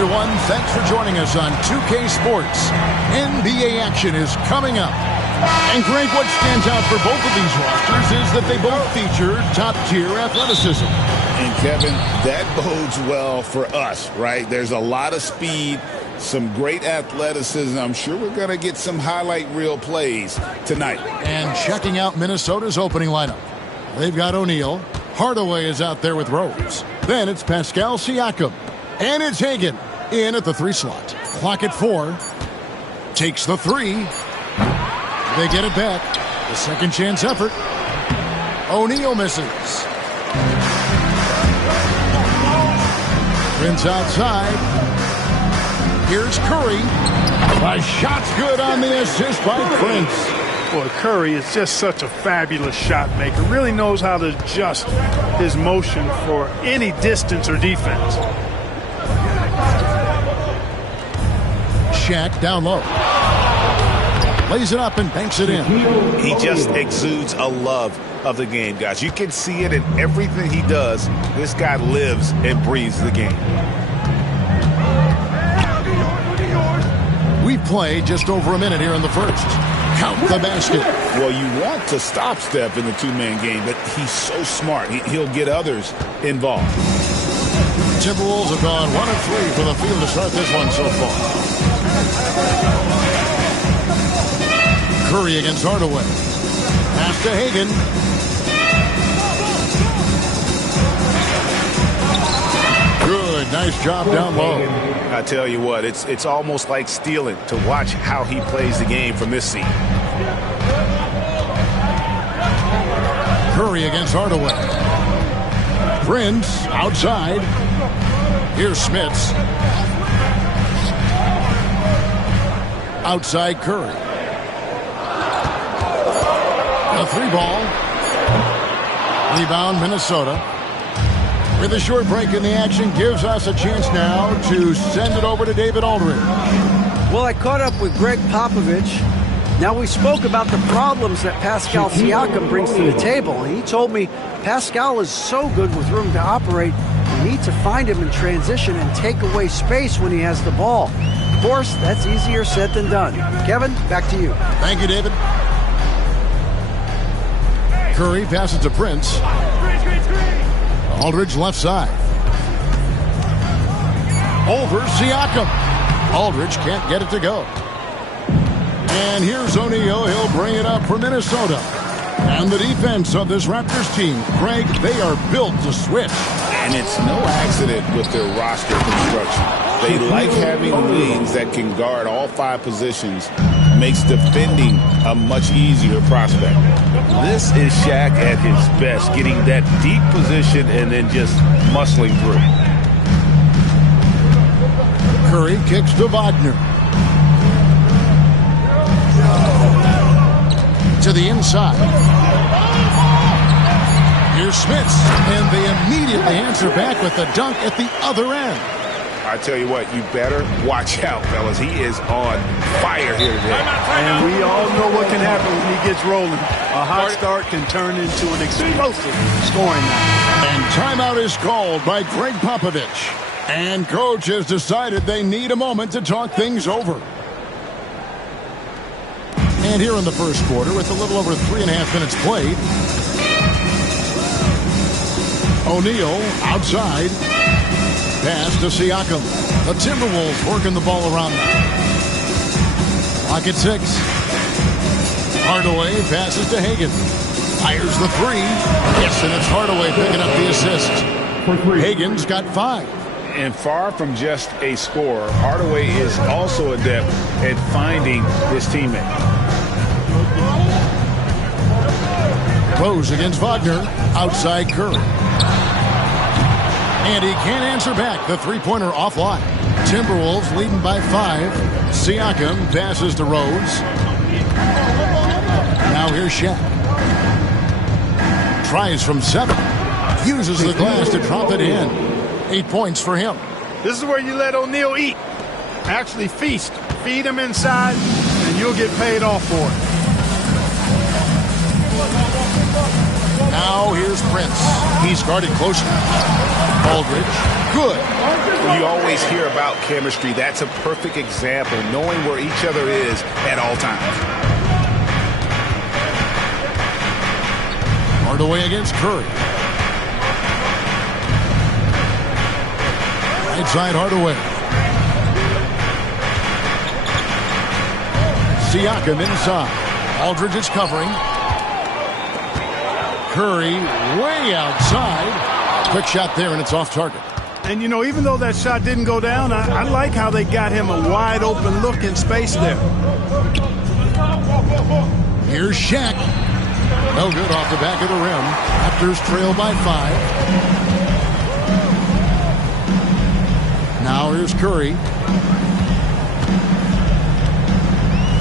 everyone. Thanks for joining us on 2K Sports. NBA action is coming up. And Greg, what stands out for both of these rosters is that they both feature top-tier athleticism. And Kevin, that bodes well for us, right? There's a lot of speed, some great athleticism. I'm sure we're going to get some highlight reel plays tonight. And checking out Minnesota's opening lineup. They've got O'Neal. Hardaway is out there with Rose. Then it's Pascal Siakam. And it's Hagan in at the 3 slot. Clock at 4. Takes the 3. They get it back. The second chance effort. O'Neal misses. Prince outside. Here's Curry. A shot's good on the assist by Prince. Boy, Curry is just such a fabulous shot maker. Really knows how to adjust his motion for any distance or defense. Shaq down low. Lays it up and banks it in. He just exudes a love of the game, guys. You can see it in everything he does. This guy lives and breathes the game. We play just over a minute here in the first. Count the basket. Well, you want to stop Steph in the two-man game, but he's so smart. He'll get others involved. Timberwolves have gone 1 of 3 for the field to start this one so far. Curry against Hardaway. Pass to Hagan. Good, nice job down low. I tell you what, it's almost like stealing to watch how he plays the game from this seat. Curry against Hardaway. Prince outside. Here's Smits. Outside Curry. A 3-ball. Rebound Minnesota. With a short break in the action, gives us a chance now to send it over to David Aldridge. Well, I caught up with Greg Popovich. Now, we spoke about the problems that Pascal Siakam brings to the table. He told me Pascal is so good with room to operate, you need to find him in transition and take away space when he has the ball. Of course, that's easier said than done. Kevin, back to you. Thank you, David. Curry passes to Prince. Aldridge left side. Over Siakam. Aldridge can't get it to go. And here's O'Neal. He'll bring it up for Minnesota. And the defense of this Raptors team, Greg, they are built to switch. And it's no accident with their roster construction. They like having wings that can guard all 5 positions. Makes defending a much easier prospect. This is Shaq at his best, getting that deep position and then just muscling through. Curry kicks to Wagner. To the inside. Here's Smits, and they immediately answer back with the dunk at the other end. I tell you what, you better watch out, fellas. He is on fire here today. And we all know what can happen when he gets rolling. A hot start can turn into an explosive scoring night. And timeout is called by Greg Popovich. And coach has decided they need a moment to talk things over. And here in the first quarter, with a little over 3.5 minutes played, O'Neal outside. Pass to Siakam. The Timberwolves working the ball around them. Clock at 6. Hardaway passes to Hagan. Fires the 3. Yes, and it's Hardaway picking up the assist. Hagan's got 5. And far from just a scorer, Hardaway is also adept at finding his teammate. Rose against Wagner. Outside Curry. And he can't answer back. The three-pointer offline. Timberwolves leading by 5. Siakam passes to Rose. Now here's Shaq. Tries from 7. Uses the glass to drop it in. 8 points for him. This is where you let O'Neal eat. Actually feast. Feed him inside, and you'll get paid off for it. Now here's Prince. He's guarded closely. Aldridge good. You always hear about chemistry. That's a perfect example, knowing where each other is at all times. Hardaway against Curry. Right side Hardaway. Siakam inside. Aldridge is covering. Curry way outside. Quick shot there, and it's off target. And, you know, even though that shot didn't go down, I like how they got him a wide open look in space there. Here's Shaq. No good off the back of the rim. Raptors trail by 5. Now here's Curry.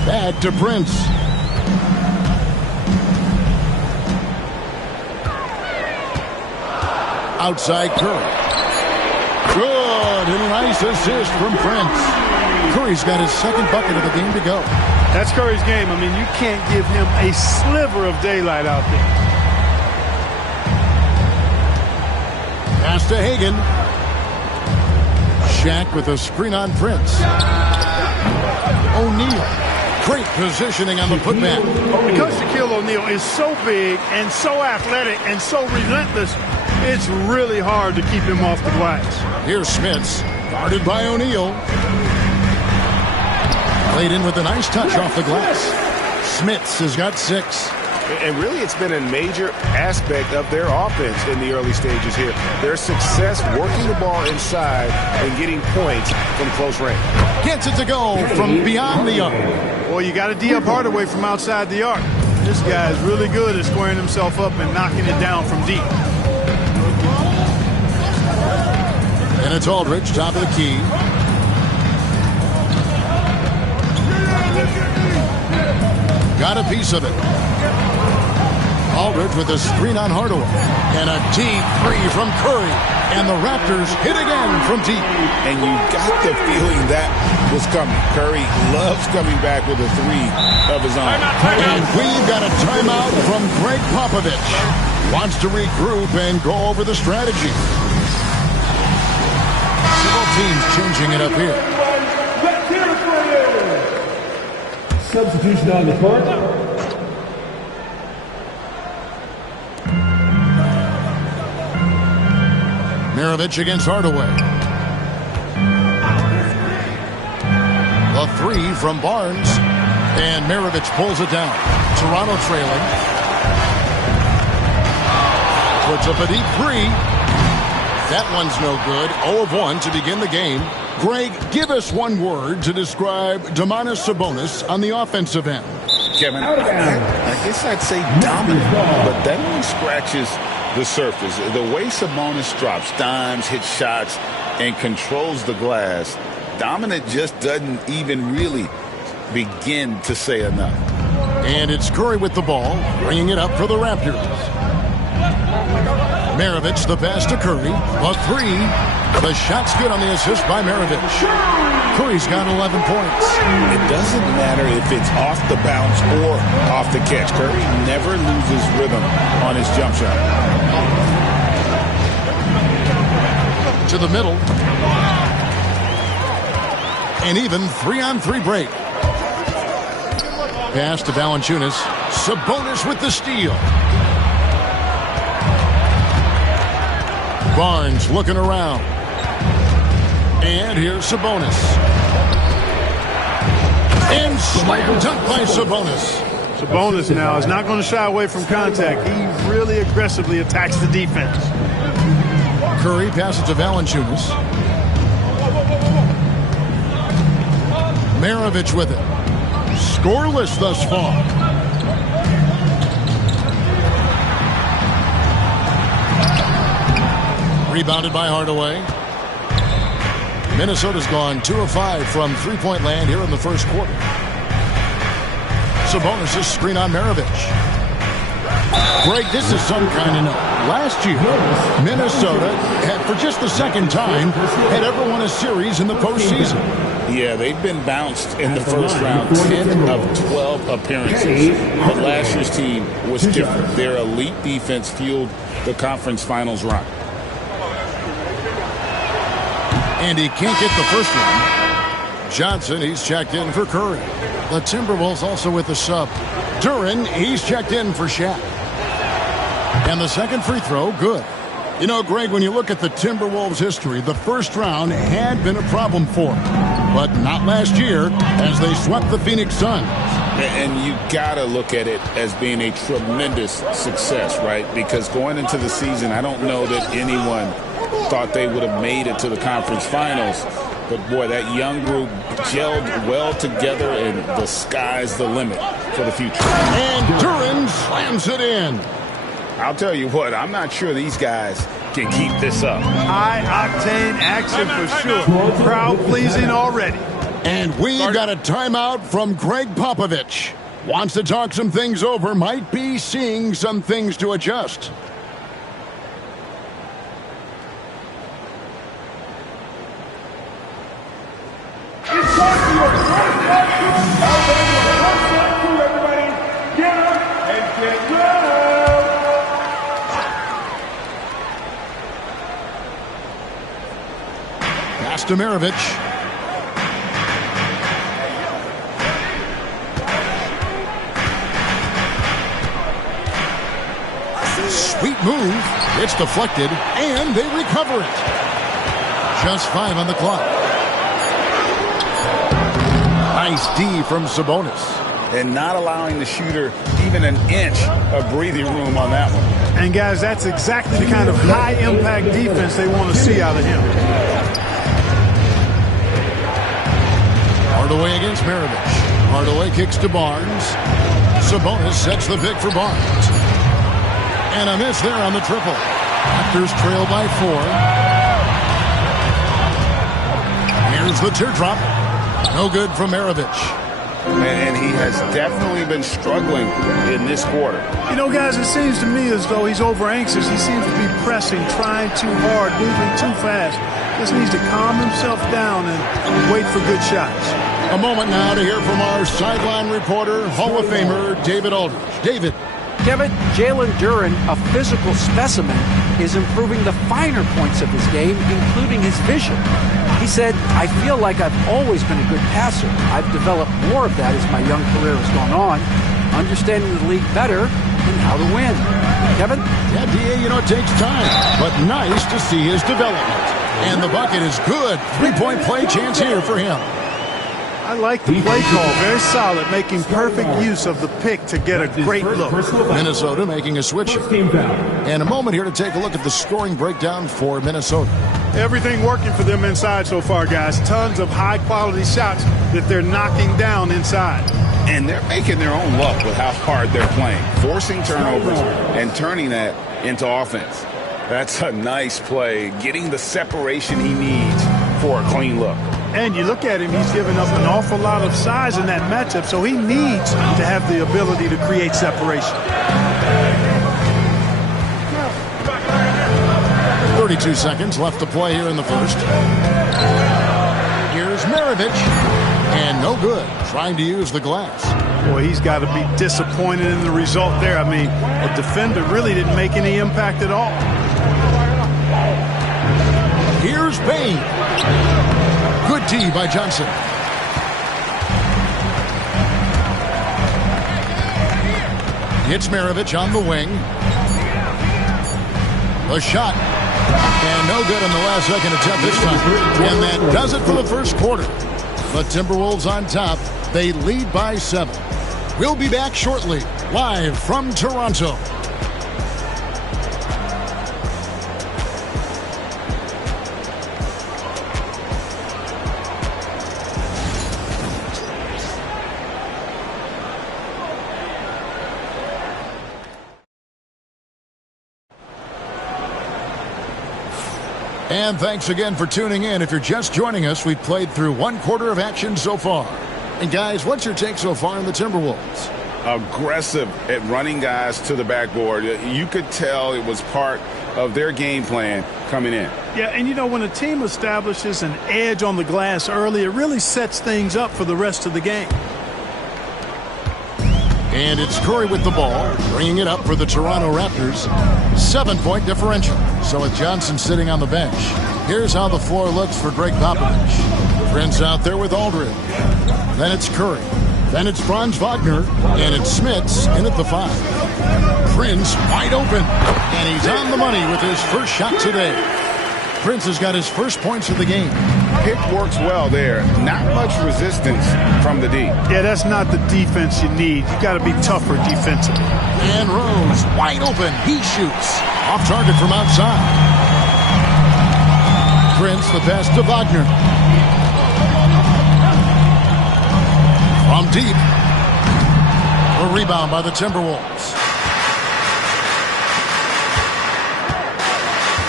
Back to Prince. Outside Curry. Good, and a nice assist from Prince. Curry's got his second bucket of the game to go. That's Curry's game. I mean, you can't give him a sliver of daylight out there. Pass to Hagan. Shaq with a screen on Prince. O'Neal. Great positioning on the putback. Because Shaquille O'Neal is so big and so athletic and so relentless, it's really hard to keep him off the glass. Here's Smits, guarded by O'Neal. Played in with a nice touch off the glass. Smits has got 6. And really, it's been a major aspect of their offense in the early stages here. Their success working the ball inside and getting points from close range. Gets it to go from beyond the arc. Well, you got to D up Hardaway from outside the arc. This guy is really good at squaring himself up and knocking it down from deep. And it's Aldridge, top of the key. Got a piece of it. Aldridge with a screen on Hardaway. And a deep three from Curry. And the Raptors hit again from deep. And you got the feeling that was coming. Curry loves coming back with a three of his own. And we've got a timeout from Greg Popovich. Wants to regroup and go over the strategy. Several teams changing it up here. Substitution on the court. Maravich against Hardaway. The three from Barnes. And Maravich pulls it down. Toronto trailing. Puts up a deep three. That one's no good. 0 of 1 to begin the game. Greg, give us one word to describe Domantas Sabonis on the offensive end. Kevin, I guess I'd say dominant, but that only scratches the surface. The way Sabonis drops dimes, hits shots, and controls the glass, dominant just doesn't even really begin to say enough. And it's Curry with the ball, bringing it up for the Raptors. Maravich the pass to Curry. A three. The shot's good on the assist by Maravich. Curry's got 11 points. It doesn't matter if it's off the bounce or off the catch. Curry never loses rhythm on his jump shot. To the middle. An even 3-on-3 break. Pass to Valanciunas. Sabonis with the steal. Barnes looking around. And here's Sabonis. And slam dunk by Sabonis. Sabonis now is not going to shy away from contact. He really aggressively attacks the defense. Curry passes to Valanciunas. Maravich with it. Scoreless thus far. Rebounded by Hardaway. Minnesota's gone 2 of 5 from three-point land here in the first quarter. Sabonis' screen on Maravich. Greg, this is some kind of note. Last year, Minnesota had, for just the second time, had ever won a series in the postseason. Yeah, they've been bounced in the first round 10 of 12 appearances. But last year's team was different. Their elite defense fueled the conference finals run. And he can't get the first one. Johnson, he's checked in for Curry. The Timberwolves also with the sub. Duran, he's checked in for Shaq. And the second free throw, good. You know, Greg, when you look at the Timberwolves' history, the first round had been a problem for them. But not last year, as they swept the Phoenix Suns. And you got to look at it as being a tremendous success, right? Because going into the season, I don't know that anyone thought they would have made it to the conference finals. But, boy, that young group gelled well together, and the sky's the limit for the future. And Duran slams it in. I'll tell you what, I'm not sure these guys can keep this up. High-octane action for sure. Crowd-pleasing already. And we've got a timeout from Greg Popovich. Wants to talk some things over, might be seeing some things to adjust. It's time for your first action. Everybody, get up and get ready. Pass to Maravich. Sweet move. It's deflected, and they recover it. Just 5 on the clock. Nice D from Sabonis. And not allowing the shooter even an inch of breathing room on that one. And, guys, that's exactly the kind of high-impact defense they want to see out of him. Hardaway against Maravich. Hardaway kicks to Barnes. Sabonis sets the pick for Barnes. And a miss there on the triple. Raptors trail by 4. Here's the teardrop. No good from Maravich. And he has definitely been struggling in this quarter. You know, guys, it seems to me as though he's over-anxious. He seems to be pressing, trying too hard, moving too fast. Just needs to calm himself down and wait for good shots. A moment now to hear from our sideline reporter, Hall of Famer David Aldridge. David. Kevin, Jalen Duran, a physical specimen, is improving the finer points of his game, including his vision. He said, I feel like I've always been a good passer. I've developed more of that as my young career has gone on, understanding the league better and how to win. Kevin? Yeah, D.A., you know, it takes time, but nice to see his development. And the bucket is good. 3-point play chance here for him. I like the play call. Very solid, making perfect use of the pick to get a great look. Minnesota making a switch. And a moment here to take a look at the scoring breakdown for Minnesota. Everything working for them inside so far, guys. Tons of high-quality shots that they're knocking down inside. And they're making their own luck with how hard they're playing, forcing turnovers and turning that into offense. That's a nice play, getting the separation he needs for a clean look. And you look at him, he's given up an awful lot of size in that matchup, so he needs to have the ability to create separation. 32 seconds left to play here in the first. Here's Maravich. And no good, trying to use the glass. Boy, he's got to be disappointed in the result there. I mean, a defender really didn't make any impact at all. Here's Payne. Good D by Johnson. It's Maravich on the wing. The shot. And no good on the last second attempt this time. And that does it for the first quarter. The Timberwolves on top. They lead by 7. We'll be back shortly, live from Toronto. And thanks again for tuning in. If you're just joining us, we've played through 1 quarter of action so far. And guys, what's your take so far on the Timberwolves? Aggressive at running guys to the backboard. You could tell it was part of their game plan coming in. Yeah, and you know, when a team establishes an edge on the glass early, it really sets things up for the rest of the game. And it's Curry with the ball, bringing it up for the Toronto Raptors. 7-point differential. So with Johnson sitting on the bench, here's how the floor looks for Greg Popovich. Prince out there with Aldridge. Then it's Curry. Then it's Franz Wagner. And it's Smits in at the 5. Prince wide open. And he's on the money with his first shot today. Prince has got his first points of the game. Pick works well there. Not much resistance from the D. Yeah, that's not the defense you need. You got to be tougher defensively. And Rose wide open. He shoots. Off target from outside. Prince the pass to Wagner. From deep. A rebound by the Timberwolves.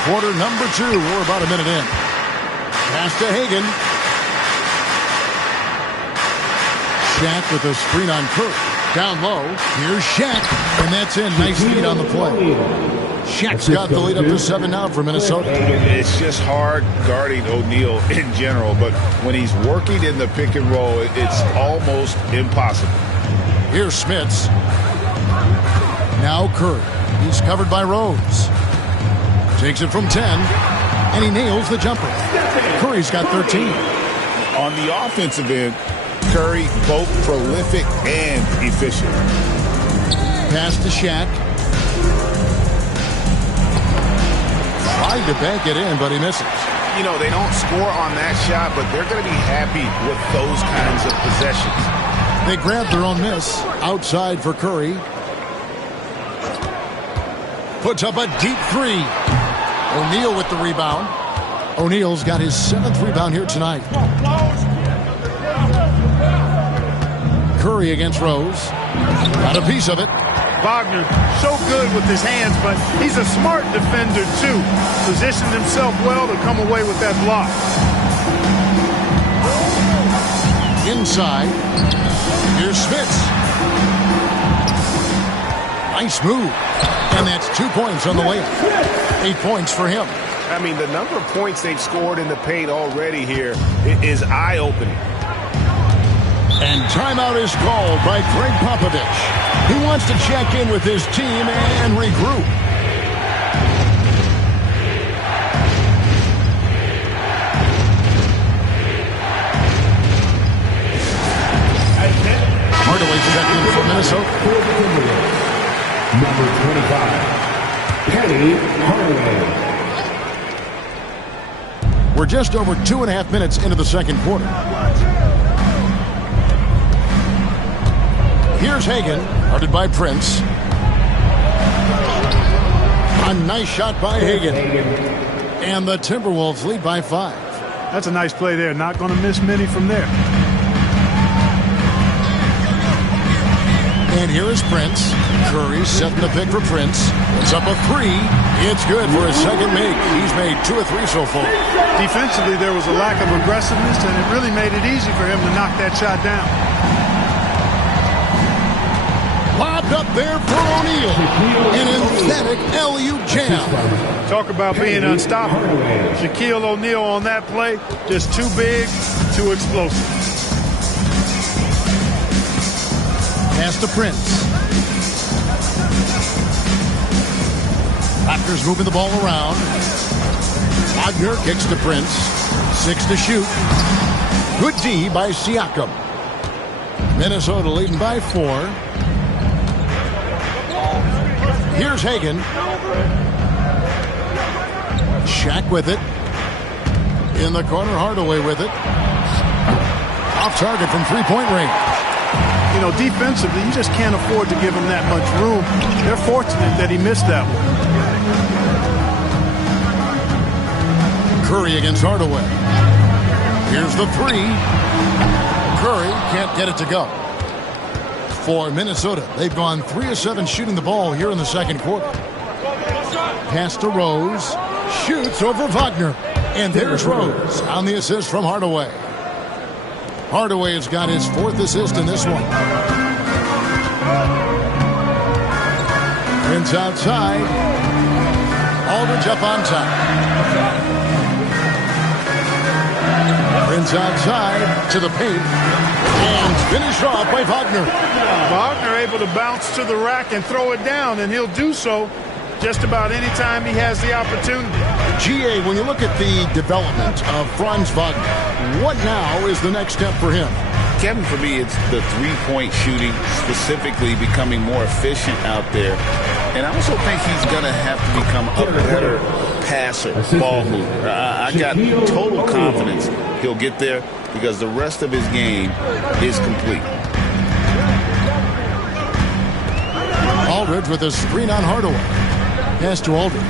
Quarter number 2. We're about a minute in. Pass to Hagan. Shaq with a screen on Curry. Down low. Here's Shaq. And that's in. Nice lead on the play. Shaq's got the lead up to 7 now for Minnesota. It's just hard guarding O'Neal in general, but when he's working in the pick and roll, it's almost impossible. Here's Smits. Now Curry. He's covered by Rose. Takes it from 10, and he nails the jumper. Curry's got 13. On the offensive end, Curry both prolific and efficient. Pass to Shaq. Tried to bank it in, but he misses. You know, they don't score on that shot, but they're going to be happy with those kinds of possessions. They grabbed their own miss. Outside for Curry. Puts up a deep 3. O'Neal with the rebound. O'Neal's got his 7th rebound here tonight. Curry against Rose. Got a piece of it. Wagner, so good with his hands, but he's a smart defender, too. Positioned himself well to come away with that block. Inside. Here's Smits. Nice move. And that's 2 points on the way. 8 points for him. I mean, the number of points they've scored in the paint already here is eye-opening. And timeout is called by Greg Popovich. He wants to check in with his team and regroup. Hardaway checked in for Minnesota. Number 25, Penny Hardaway. We're just over 2.5 minutes into the second quarter. Here's Hagan, guarded by Prince. A nice shot by Hagan. And the Timberwolves lead by 5. That's a nice play there. Not going to miss many from there. And here is Prince. Curry setting the pick for Prince. It's up a 3. It's good for his second make. He's made 2 or 3 so far. Defensively, there was a lack of aggressiveness, and it really made it easy for him to knock that shot down. Lobbed up there for O'Neal. An emphatic alley-oop jam. Talk about being unstoppable. Shaquille O'Neal on that play, just too big, too explosive. Pass to Prince. Raptors moving the ball around. Wagner kicks to Prince. 6 to shoot. Good D by Siakam. Minnesota leading by 4. Here's Hagan. Shaq with it. In the corner, Hardaway with it. Off target from three-point range. You know, defensively, you just can't afford to give him that much room. They're fortunate that he missed that one. Curry against Hardaway. Here's the 3. Curry can't get it to go. For Minnesota, they've gone 3 of 7 shooting the ball here in the second quarter. Pass to Rose. Shoots over Wagner. And there's Rose on the assist from Hardaway. Hardaway has got his 4th assist in this one. Prince outside. Aldridge up on top. Prince outside to the paint. And finished off by Wagner. Wagner able to bounce to the rack and throw it down, and he'll do so just about any time he has the opportunity. GA, when you look at the development of Franz Wagner, what now is the next step for him? Kevin, for me, it's the three-point shooting, specifically becoming more efficient out there. And I also think he's going to have to become a better passer, ball mover. I got total confidence he'll get there because the rest of his game is complete. Aldridge with a screen on Hardaway. Pass to Aldridge.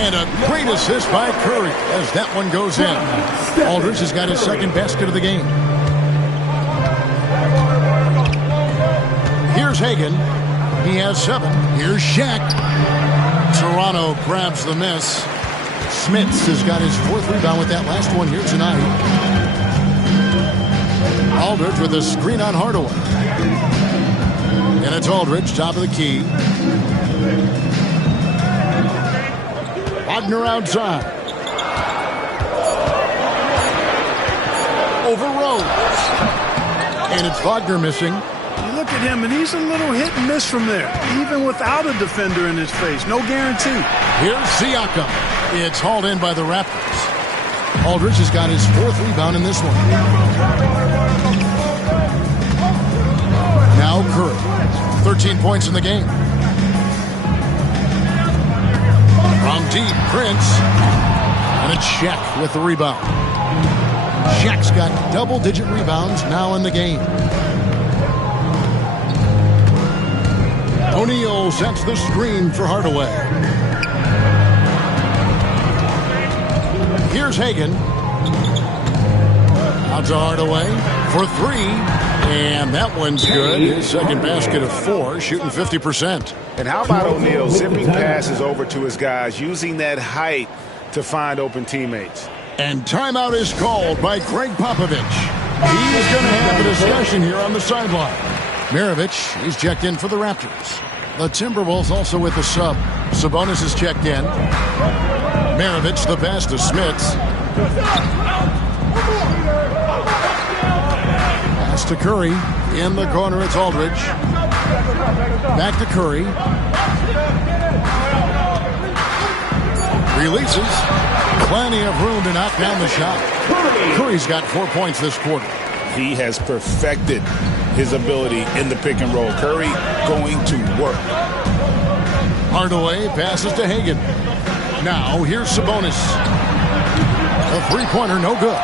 And a great assist by Curry as that one goes in. Aldridge has got his second basket of the game. Here's Hagan. He has 7. Here's Shaq. Toronto grabs the miss. Smits has got his 4th rebound with that last one here tonight. Aldridge with a screen on Hardaway. And it's Aldridge, top of the key. Wagner outside. Over Rose. And it's Wagner missing. You look at him, and he's a little hit and miss from there, even without a defender in his face. No guarantee. Here's Siakam. It's hauled in by the Raptors. Aldridge has got his 4th rebound in this one. Now Curry. 13 points in the game. From deep, Prince. And it's Shaq with the rebound. Shaq's got double-digit rebounds now in the game. O'Neal sets the screen for Hardaway. Here's Hagan. Out to Hardaway for 3. And that one's good. His second basket of 4, shooting 50%. And how about O'Neal zipping passes over to his guys, using that height to find open teammates. And timeout is called by Greg Popovich. He's going to have a discussion here on the sideline. Maravich, he's checked in for the Raptors. The Timberwolves also with the sub. Sabonis is checked in. Maravich, the pass to Smits. Pass to Curry. In the corner, it's Aldridge. Back to Curry. Releases. Plenty of room to knock down the shot. Curry's got 4 points this quarter. He has perfected his ability in the pick and roll. Curry going to work. Hardaway passes to Hagan. Now here's Sabonis. A three-pointer, no good.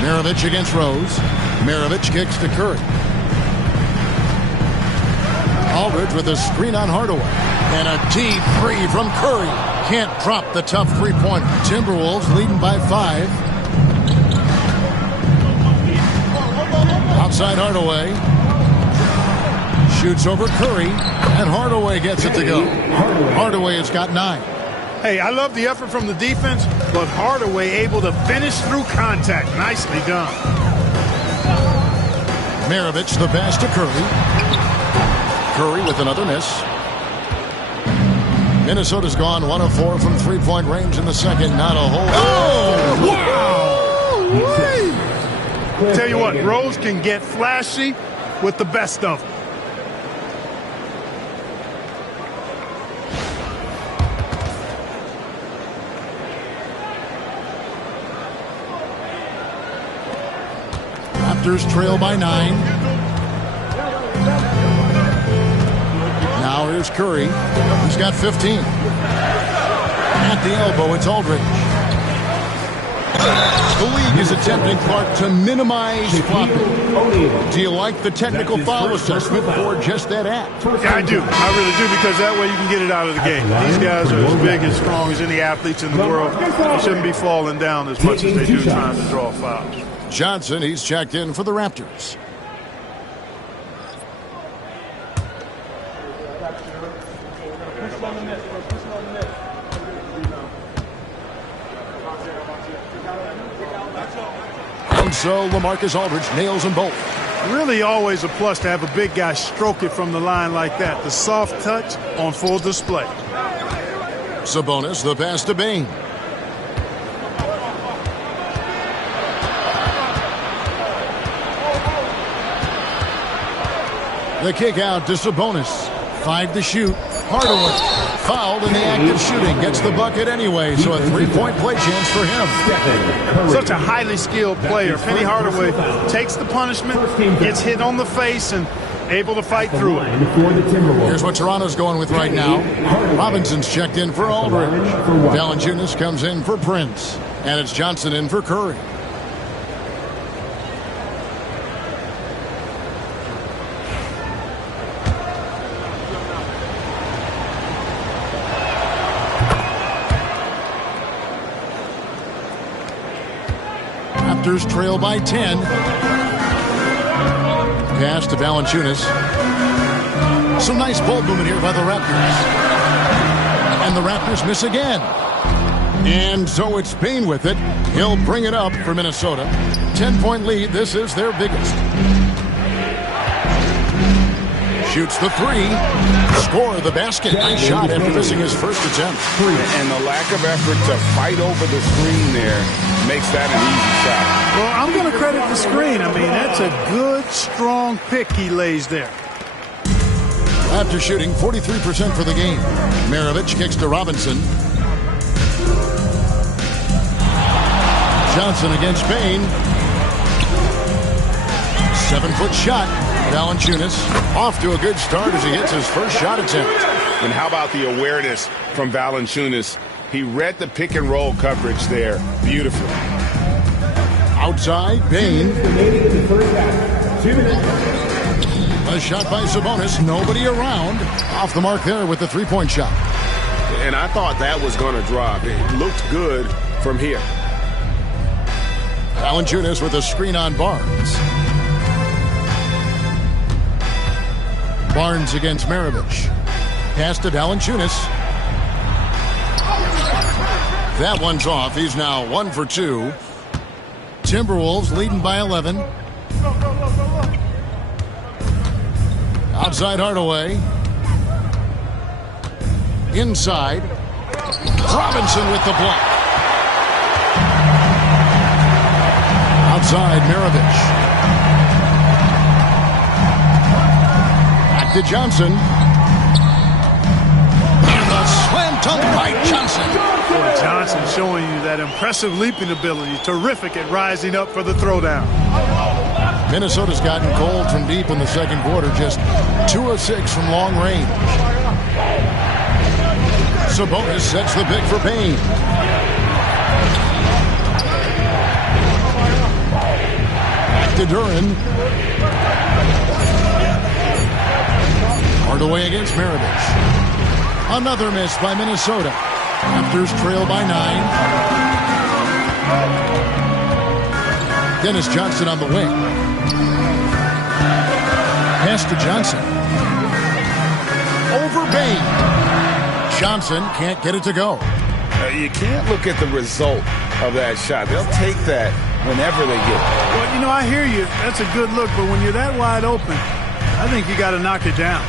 Maravich against Rose. Maravich kicks to Curry. Aldridge with a screen on Hardaway. And a deep 3 from Curry. Can't drop the tough three-pointer. Timberwolves leading by 5. Outside Hardaway. Shoots over Curry. And Hardaway gets it to go. Hardaway has got 9. Hey, I love the effort from the defense, but Hardaway able to finish through contact. Nicely done. Maravich the pass to Curry. Curry with another miss. Minnesota's gone 1 of 4 from three-point range in the second. Not a whole. Oh! Wow! Tell you what, Rose can get flashy with the best of them. Raptors trail by 9. Now here's Curry. He's got 15. At the elbow, it's Aldridge. The league is attempting, Clark, to minimize flopping. Do you like the technical foul assessment for just that act? Yeah, I do. I really do, because that way you can get it out of the game. These guys are as big and strong as any athletes in the world. They shouldn't be falling down as much as they do trying to draw fouls. Johnson, he's checked in for the Raptors. And so LaMarcus Aldridge nails them both. Really always a plus to have a big guy stroke it from the line like that. The soft touch on full display. Sabonis, the pass to Bane. The kick out to Sabonis. 5 to shoot. Hardaway fouled in the act of shooting. Gets the bucket anyway, so a 3-point play chance for him. Such a highly skilled player. Penny Hardaway takes the punishment, gets hit on the face, and able to fight through it. Here's what Toronto's going with right now. Robinson's checked in for Aldridge. Valanciunas comes in for Prince. And it's Johnson in for Curry. Raptors trail by 10. Pass to Valanciunas. Some nice ball movement here by the Raptors. And the Raptors miss again. And so it's Payne with it. He'll bring it up for Minnesota. 10-point lead. This is their biggest. Shoots the 3. Score the basket. Nice shot after missing his first attempt. And the lack of effort to fight over the screen there makes that an easy shot. Well, I'm going to credit the screen. I mean, that's a good, strong pick he lays there. After shooting 43% for the game. Maravich kicks to Robinson. Johnson against Payne. 7-foot shot. Valanciunas off to a good start as he hits his first shot attempt. And how about the awareness from Valanciunas? He read the pick and roll coverage there beautifully. Outside, Payne. A shot by Sabonis. Nobody around. Off the mark there with the 3-point shot. And I thought that was going to drop. It looked good from here. Valanciunas with a screen on Barnes. Barnes against Maravich. Pass to Valanciunas. That one's off. He's now 1 for 2. Timberwolves leading by 11. Outside Hardaway. Inside. Robinson with the block. Outside Maravich. Back to Johnson. And a slam dunk by Johnson. Boy, Johnson showing you that impressive leaping ability. Terrific at rising up for the throwdown. Minnesota's gotten cold from deep in the second quarter. Just 2 of 6 from long range. Sabonis sets the pick for Payne. Back to Duran. Hardaway against Maravich. Another miss by Minnesota. Raptors trail by 9. Dennis Johnson on the wing. Pass to Johnson. Over Payne. Johnson can't get it to go. You can't look at the result of that shot. They'll take that whenever they get it. Well, you know, I hear you. That's a good look, but when you're that wide open, I think you got to knock it down.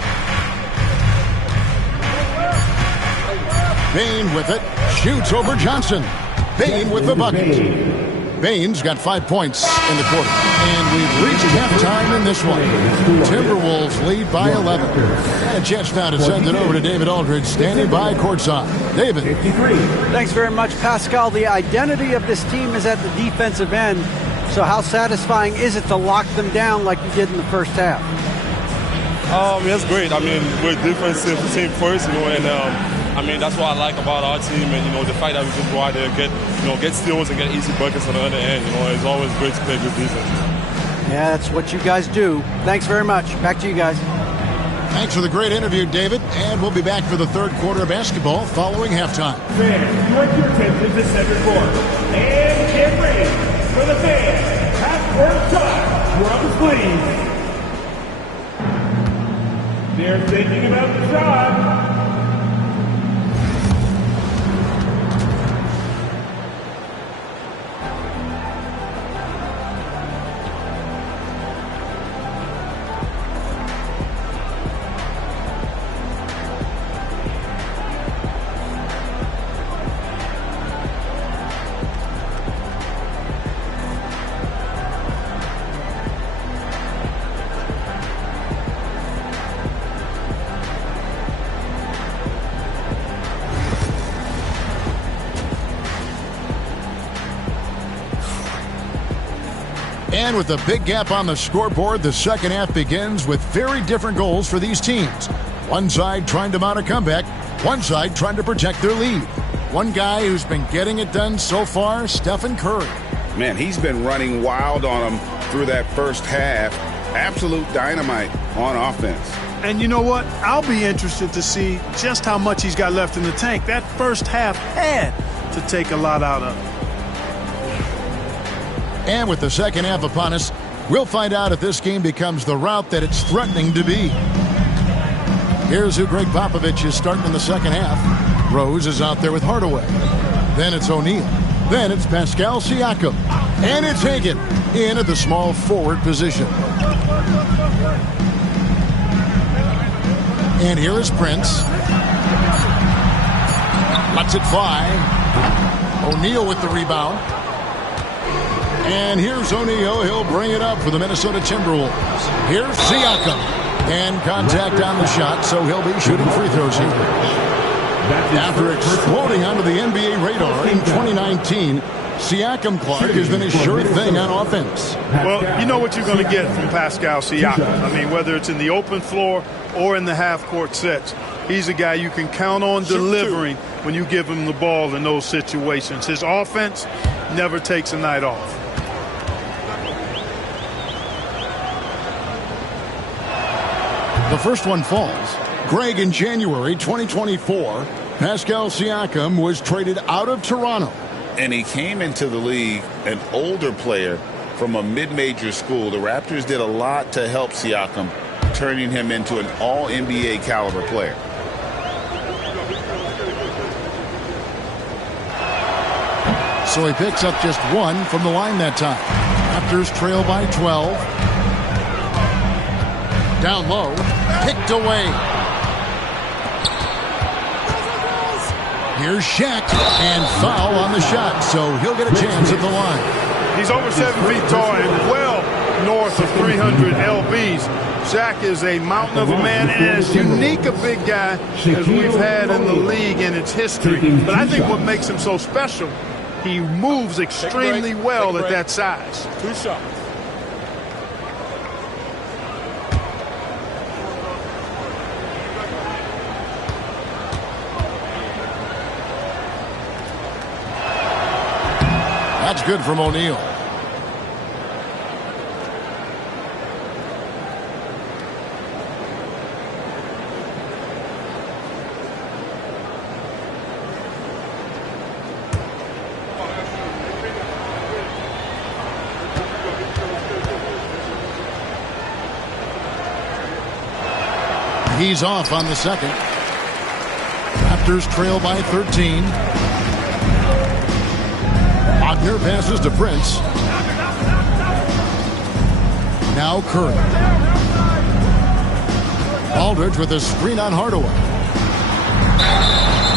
Payne with it. Shoots over Johnson. Payne with the bucket. Payne's got 5 points in the quarter. And we've reached halftime in this one. Timberwolves lead by 11. And a chance now to send it over to David Aldridge, standing by courtside. David. Thanks very much, Pascal. The identity of this team is at the defensive end. So how satisfying is it to lock them down like you did in the first half? It's great. I mean, we're a defensive team first, and I mean, that's what I like about our team, and the fact that we just go out there and get steals and get easy buckets on the other end. It's always great to play good defense. Yeah, that's what you guys do. Thanks very much. Back to you guys. Thanks for the great interview, David. And we'll be back for the third quarter of basketball following halftime. Fans, direct your attention to center court. And get ready for the fans. Half-court time. Drums, please. They're thinking about the shot. And with a big gap on the scoreboard, the second half begins with very different goals for these teams. One side trying to mount a comeback, one side trying to protect their lead. One guy who's been getting it done so far, Stephen Curry. Man, he's been running wild on him through that first half. Absolute dynamite on offense. And you know what? I'll be interested to see just how much he's got left in the tank. That first half had to take a lot out of him. And with the second half upon us, we'll find out if this game becomes the route that it's threatening to be. Here's who Greg Popovich is starting in the second half. Rose is out there with Hardaway. Then it's O'Neal. Then it's Pascal Siakam. And it's Hagan in at the small forward position. And here is Prince. Lets it fly. O'Neal with the rebound. And here's O'Neal. He'll bring it up for the Minnesota Timberwolves. Here's Siakam. And contact on the shot, so he'll be shooting free throws here. After exploding onto the NBA radar in 2019, Siakam, Clark, has been a sure thing on offense. Well, you know what you're going to get from Pascal Siakam. I mean, whether it's in the open floor or in the half-court sets, he's a guy you can count on delivering when you give him the ball in those situations. His offense never takes a night off. The first one falls. Greg, in January 2024, Pascal Siakam was traded out of Toronto. And he came into the league an older player from a mid-major school. The Raptors did a lot to help Siakam, turning him into an all-NBA caliber player. So he picks up just one from the line that time. Raptors trail by 12. Down low, picked away. Here's Shaq, and foul on the shot, so he'll get a chance at the line. He's over 7 feet tall and well north of 300 lbs. Shaq is a mountain of a man and as unique a big guy as we've had in the league in its history. But I think what makes him so special, he moves extremely well at that size. 2 shots. That's good from O'Neal. He's off on the second. Raptors trail by 13. Wagner passes to Prince. Now Curry. Aldridge with a screen on Hardaway.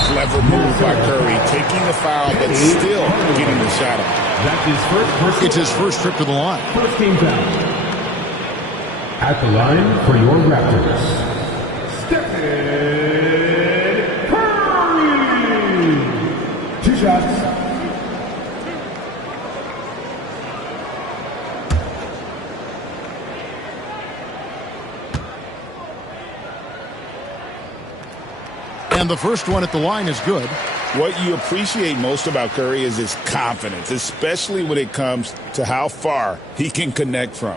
Clever move by Curry, taking the foul, but still getting the shot up. That's his first. It's his first trip to the line. First team foul. At the line for your Raptors, Stephen Curry. 2 shots. And the first one at the line is good. What you appreciate most about Curry is his confidence, especially when it comes to how far he can connect from.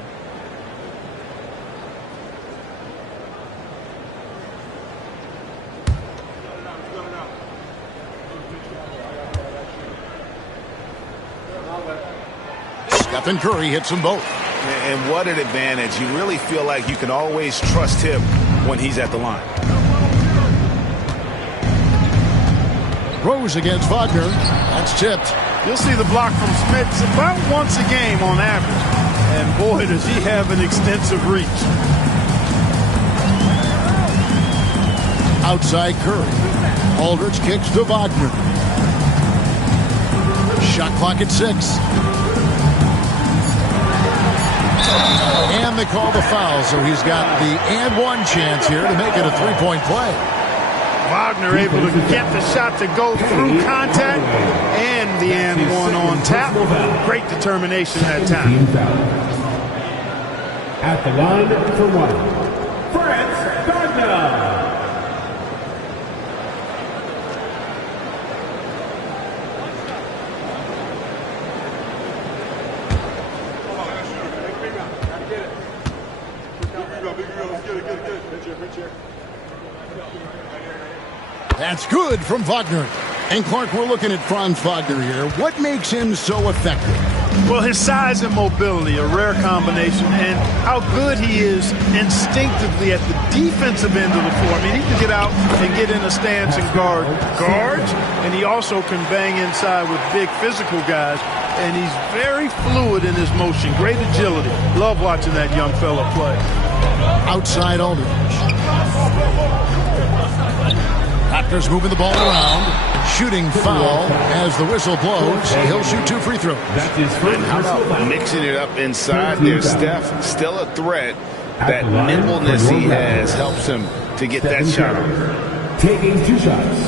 Stephen Curry hits them both. And what an advantage. You really feel like you can always trust him when he's at the line. Rose against Wagner. That's tipped. You'll see the block from Smith about once a game on average. And boy, does he have an extensive reach. Outside Curry. Aldridge kicks to Wagner. Shot clock at 6. And they call the foul, so he's got the and one chance here to make it a 3-point play. Wagner able to get the shot to go through contact and the and one on tap. Great determination that time. At the line for one, France Wagner. That's good from Wagner. And Clark, we're looking at Franz Wagner here. What makes him so effective? Well, his size and mobility, a rare combination, and how good he is instinctively at the defensive end of the floor. I mean, he can get out and get in a stance and guard guards, and he also can bang inside with big physical guys, and he's very fluid in his motion. Great agility. Love watching that young fella play. Outside Aldridge. Raptors moving the ball around. Shooting foul as the whistle blows. He'll shoot 2 free throws. And how about mixing it up inside there? Steph, still a threat. That nimbleness he has helps him to get that shot off. Taking 2 shots.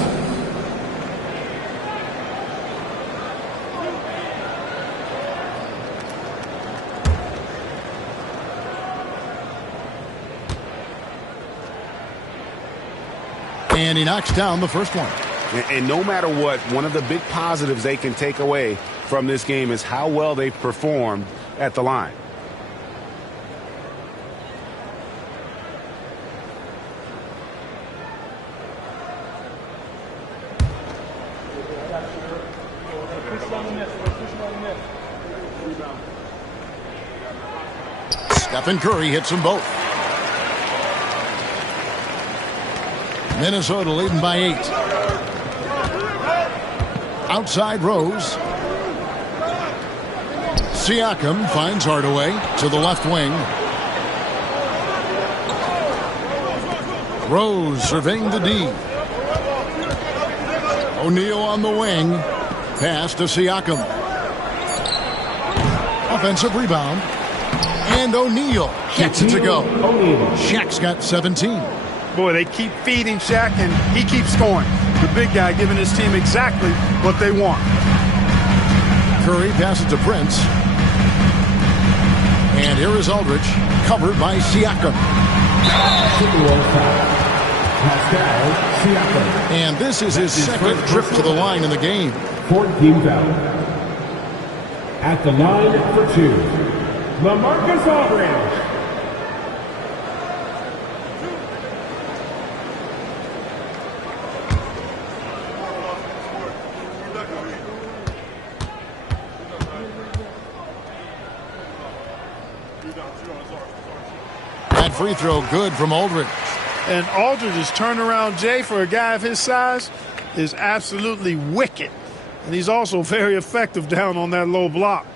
And he knocks down the first one. And no matter what, one of the big positives they can take away from this game is how well they performed at the line. Stephen Curry hits them both. Minnesota leading by 8. Outside Rose. Siakam finds Hardaway to the left wing. Rose surveying the D. O'Neal on the wing. Pass to Siakam. Offensive rebound. And O'Neal gets it to go. Shaq's got 17. Boy, they keep feeding Shaq, and he keeps scoring. The big guy giving his team exactly what they want. Curry passes to Prince. And here is Aldridge, covered by Siakam. And this is his second trip to the line in the game. 14 foul. At the line for 2, LaMarcus Aldridge. That free throw good from Aldridge. And Aldridge's turnaround, Jay, for a guy of his size, is absolutely wicked. And he's also very effective down on that low block.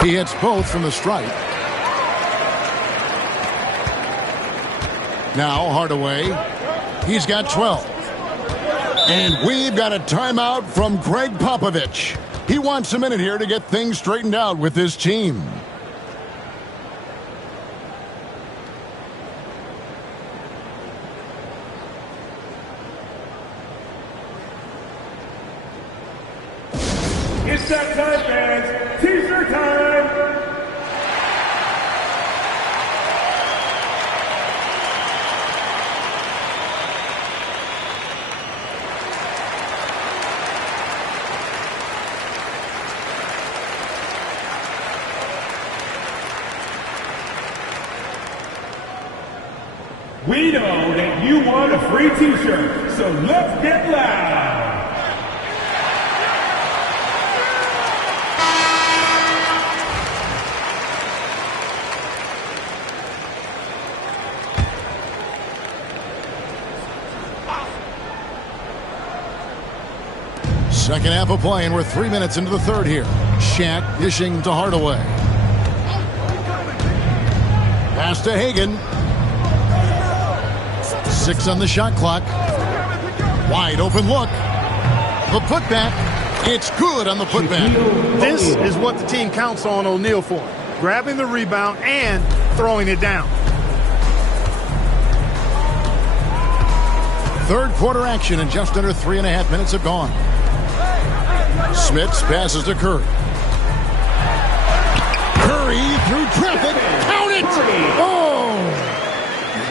He hits both from the stripe. Now Hardaway. He's got 12. And we've got a timeout from Greg Popovich. He wants a minute here to get things straightened out with his team. It's that time, fans. T-shirt time. We know that you want a free t-shirt, so let's get loud. Second half of play, and we're 3 minutes into the third here. Shaq dishing to Hardaway. Pass to Hagan. 6 on the shot clock. Wide open look. The putback. It's good on the putback. This is what the team counts on O'Neal for. Grabbing the rebound and throwing it down. Third quarter action and just under 3.5 minutes have gone. Smits passes to Curry. Curry through traffic. Count it! Oh!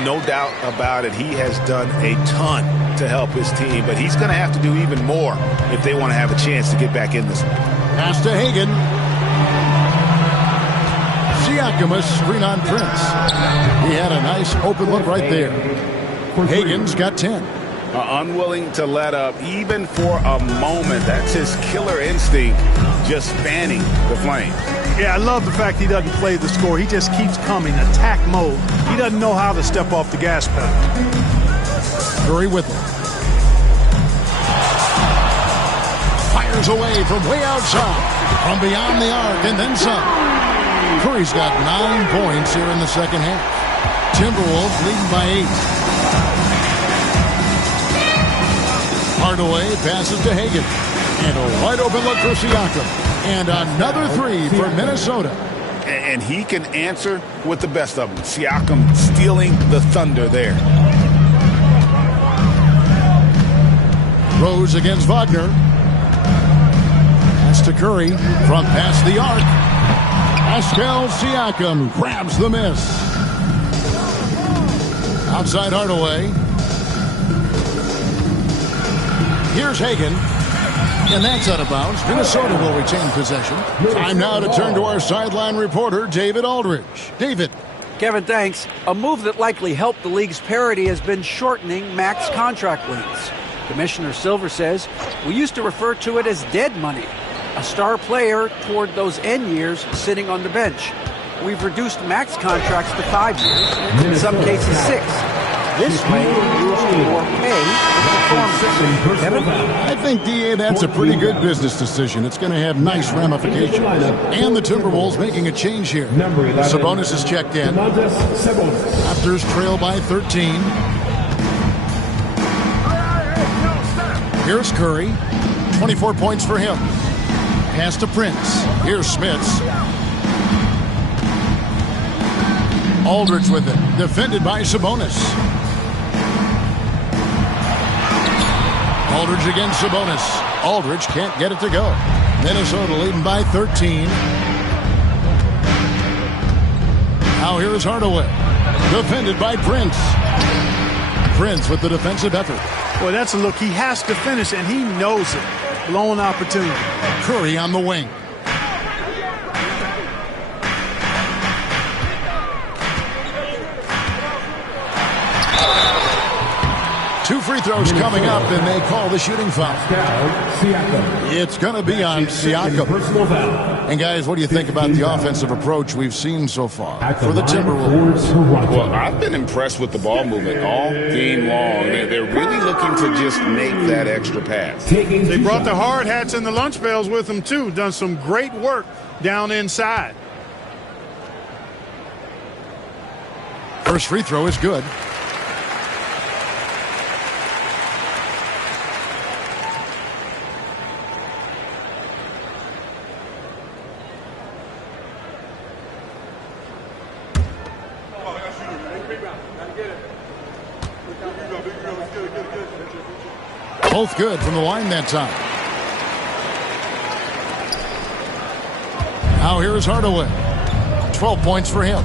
No doubt about it. He has done a ton to help his team, but he's going to have to do even more if they want to have a chance to get back in this one. Pass to Hagan. Siakam, a screen on Prince. He had a nice open look right there. Hagan's got 10. Unwilling to let up even for a moment. That's his killer instinct, just fanning the flame. Yeah, I love the fact he doesn't play the score. He just keeps coming, attack mode. He doesn't know how to step off the gas pedal. Curry with it. Fires away from way outside. From beyond the arc and then some. Curry's got 9 points here in the second half. Timberwolves leading by 8. Hardaway passes to Hagan. And a wide open look for Siakam. And another three for Minnesota. And he can answer with the best of them. Siakam stealing the thunder there. Rose against Wagner. Pass to Curry from past the arc. Pascal Siakam grabs the miss. Outside Hardaway. Here's Hagan. And that's out of bounds. Minnesota will retain possession. Time now to turn to our sideline reporter, David Aldridge. David. Kevin, thanks. A move that likely helped the league's parity has been shortening max contract lengths. Commissioner Silver says, we used to refer to it as dead money, a star player toward those end years sitting on the bench. We've reduced max contracts to 5 years, in some cases 6. This way, more pay for performance. Kevin? I think, D.A., that's a pretty good business decision. It's going to have nice ramifications. And the Timberwolves making a change here. Sabonis is checked in. Raptors trail by 13. Here's Curry. 24 points for him. Pass to Prince. Here's Smits. Aldridge with it. Defended by Sabonis. Aldridge against Sabonis. Aldridge can't get it to go. Minnesota leading by 13. Now here's Hardaway. Defended by Prince. Prince with the defensive effort. Boy, that's a look. He has to finish, and he knows it. Blown opportunity. Curry on the wing. Two free throws coming up, and they call the shooting foul. It's going to be on Siakam. And guys, what do you think about the offensive approach we've seen so far for the Timberwolves? Well, I've been impressed with the ball movement all game long. They're really looking to just make that extra pass. They brought the hard hats and the lunch bells with them, too. Done some great work down inside. First free throw is good. Both good from the line that time. Now here's Hardaway. 12 points for him.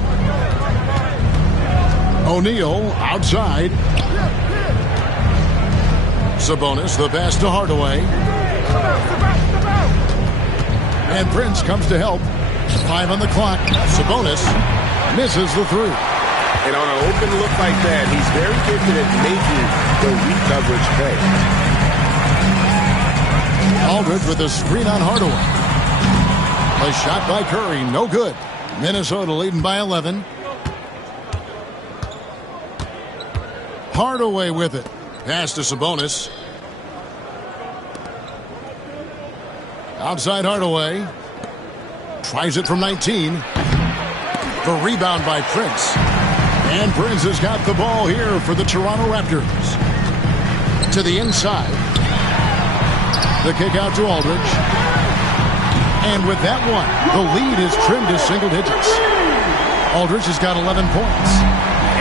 O'Neal outside. Sabonis, the pass to Hardaway. And Prince comes to help. 5 on the clock. Sabonis misses the three. And on an open look like that, he's very gifted at making the re-coverage pay. Aldridge with a screen on Hardaway. A shot by Curry, no good. Minnesota leading by 11. Hardaway with it. Pass to Sabonis. Outside Hardaway. Tries it from 19. The rebound by Prince. And Prince has got the ball here for the Toronto Raptors. To the inside. The kick out to Aldridge. And with that one, the lead is trimmed to single digits. Aldridge has got 11 points.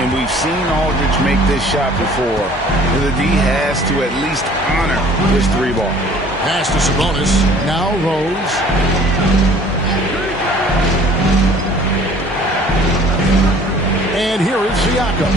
And we've seen Aldridge make this shot before. The D has to at least honor this three ball. Pass to Sabonis. Now Rose. And here is Siakam.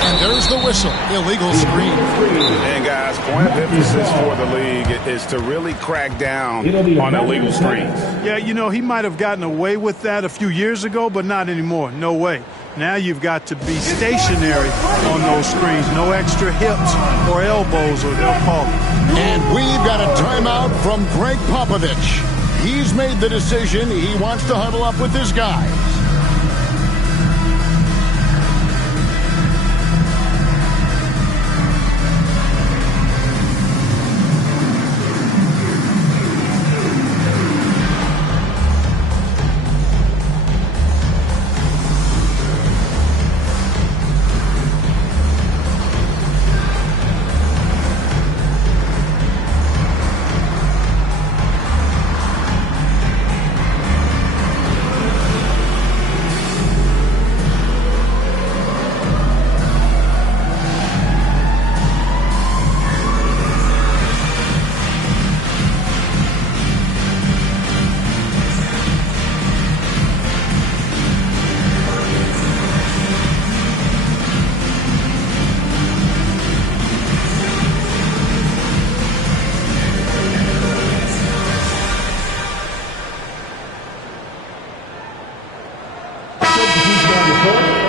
And there's the whistle. Illegal screen. And guys, point of emphasis for the league is to really crack down on illegal screens. Yeah, you know, he might have gotten away with that a few years ago, but not anymore. No way. Now you've got to be stationary on those screens. No extra hips or elbows, or they'll call it. And we've got a timeout from Greg Popovich. He's made the decision. He wants to huddle up with his guys.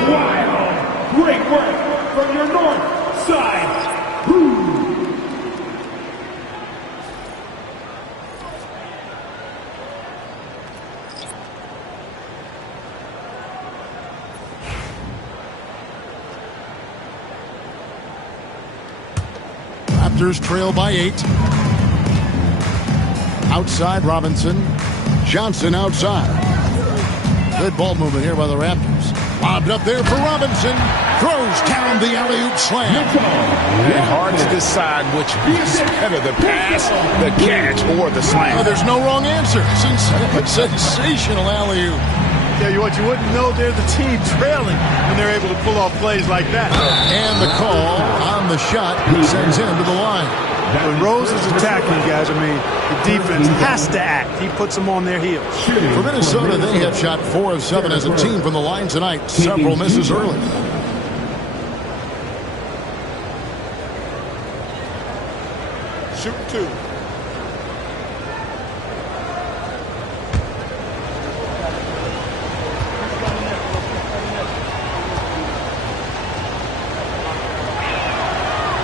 Wow! Great work from your north side. Raptors trail by 8. Outside Robinson. Johnson outside. Good ball movement here by the Raptors. Lobbed up there for Robinson. Throws down the alley-oop slam. And hard to decide which is better, the pass, the catch, or the slam. Oh, there's no wrong answer. Sensational alley-oop. Tell you what, you wouldn't know they're the team trailing when they're able to pull off plays like that. And the call on the shot sends him to the line. When Rose is attacking, guys, I mean, the defense has to act. He puts them on their heels. For Minnesota, they have shot 4 of 7 as a team from the line tonight. Several misses early. Shoot 2.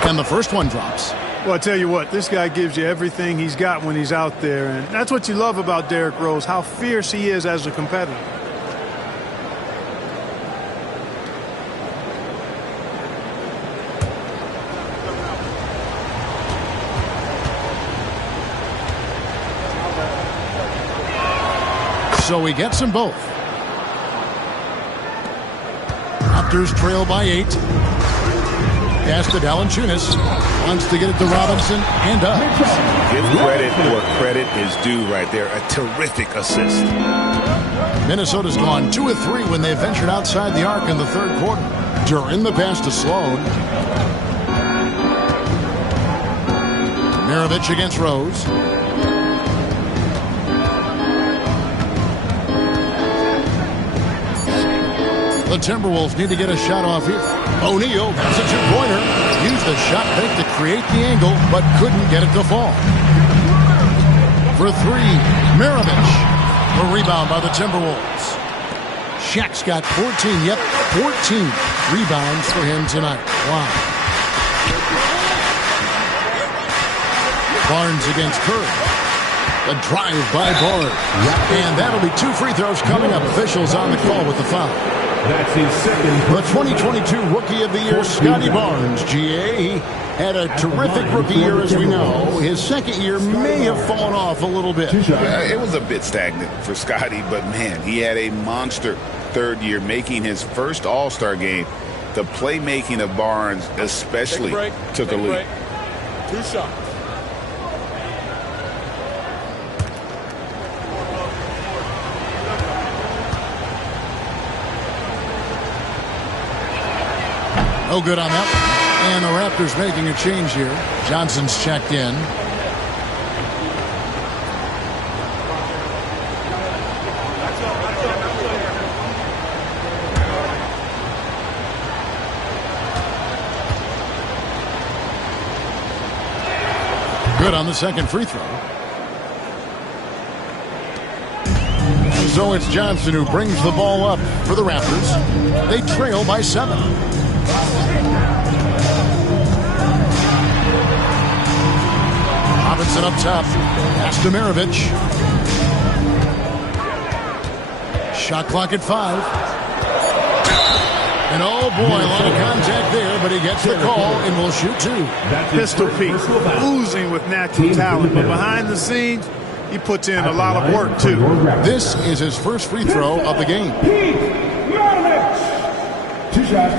And the first one drops. Well, I tell you what, this guy gives you everything he's got when he's out there. And that's what you love about Derrick Rose, how fierce he is as a competitor. So he gets them both. Raptors trail by 8. Pass to Valanciunas. Wants to get it to Robinson and does. Give credit where credit is due right there. A terrific assist. Minnesota's gone 2 of 3 when they ventured outside the arc in the third quarter. During the pass to Sloan. Mirovic against Rose. The Timberwolves need to get a shot off here. O'Neal has a 2-pointer. Used the shot fake to create the angle, but couldn't get it to fall. For 3, Mirovic. A rebound by the Timberwolves. Shaq's got 14. Yep, 14 rebounds for him tonight. Wow. Barnes against Curry. A drive by Barnes. And that'll be 2 free throws coming up. Officials on the call with the foul. That's his second. The 2022 Rookie of the Year, Scotty Barnes, GA. He had a terrific rookie year, as we know. His second year may have fallen off a little bit. It was a bit stagnant for Scotty, but, man, he had a monster third year, making his first All-Star game. The playmaking of Barnes especially took a lead. 2 shots. No good on that one. And the Raptors making a change here. Johnson's checked in. Good on the second free throw. So it's Johnson who brings the ball up for the Raptors. They trail by 7. Robinson up top. Pass to Maravich. Shot clock at 5. And oh boy, a lot of contact there, but he gets the call and will shoot 2. Pistol Pete, oozing with natural talent, but behind the scenes, he puts in a lot of work too. This is his first free throw of the game. Pete Maravich. 2 shots.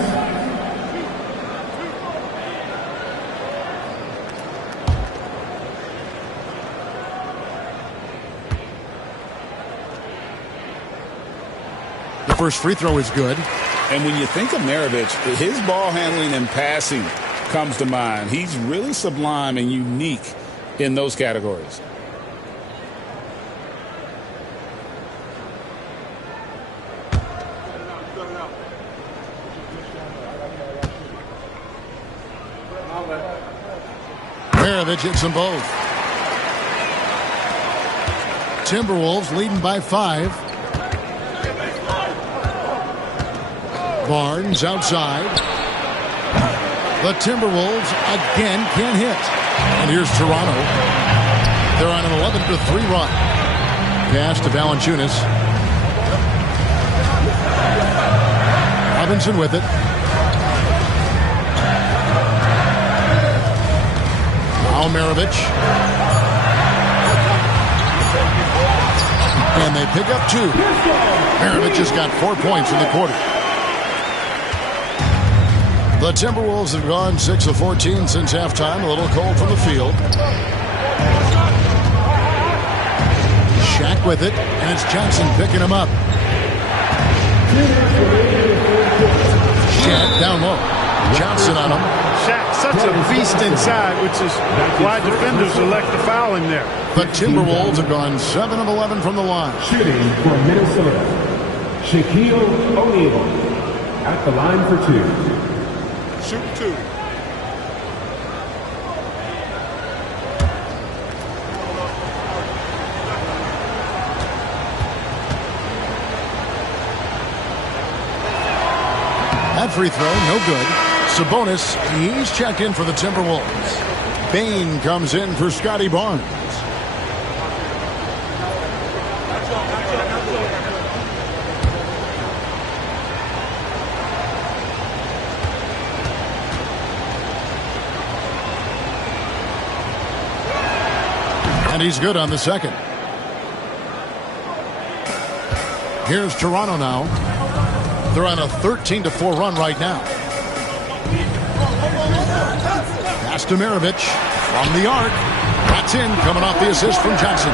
The first free throw is good. And when you think of Maravich, his ball handling and passing comes to mind. He's really sublime and unique in those categories. Maravich hits them both. Timberwolves leading by 5. Barnes outside. The Timberwolves again can't hit. And here's Toronto. They're on an 11-3 run. Pass to Valanciunas. Robinson with it. Now Maravich. And they pick up 2. Maravich has got 4 points in the quarter. The Timberwolves have gone 6 of 14 since halftime. A little cold from the field. Shaq with it, and it's Johnson picking him up. Shaq down low. Johnson on him. Shaq, such a beast inside, which is why defenders elect to foul him there. The Timberwolves have gone 7 of 11 from the line. Shooting for Minnesota, Shaquille O'Neal at the line for 2. Shoot 2. That free throw, no good. Sabonis, he's checked in for the Timberwolves. Bain comes in for Scotty Barnes. And he's good on the second. Here's Toronto now. They're on a 13-4 run right now. Pass to Maravich from the arc. That's in, coming off the assist from Johnson.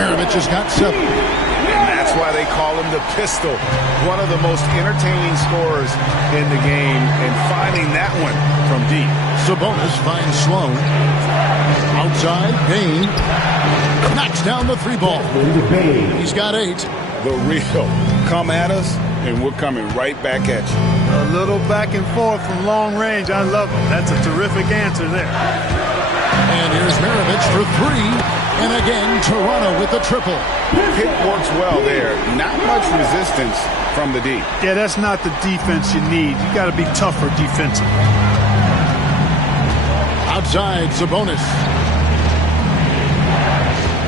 Maravich has got 7. And that's why they call him the pistol. One of the most entertaining scorers in the game. And finding that one from deep. Sabonis finds Sloan. Outside, Bain knocks down the 3 ball. He's got 8. The real. Come at us, and we're coming right back at you. A little back and forth from long range. I love it. That's a terrific answer there. And here's Maravich for 3. And again, Toronto with the triple. Pick works well there. Not much resistance from the D. Yeah, that's not the defense you need. You got to be tougher defensively. Outside, Sabonis.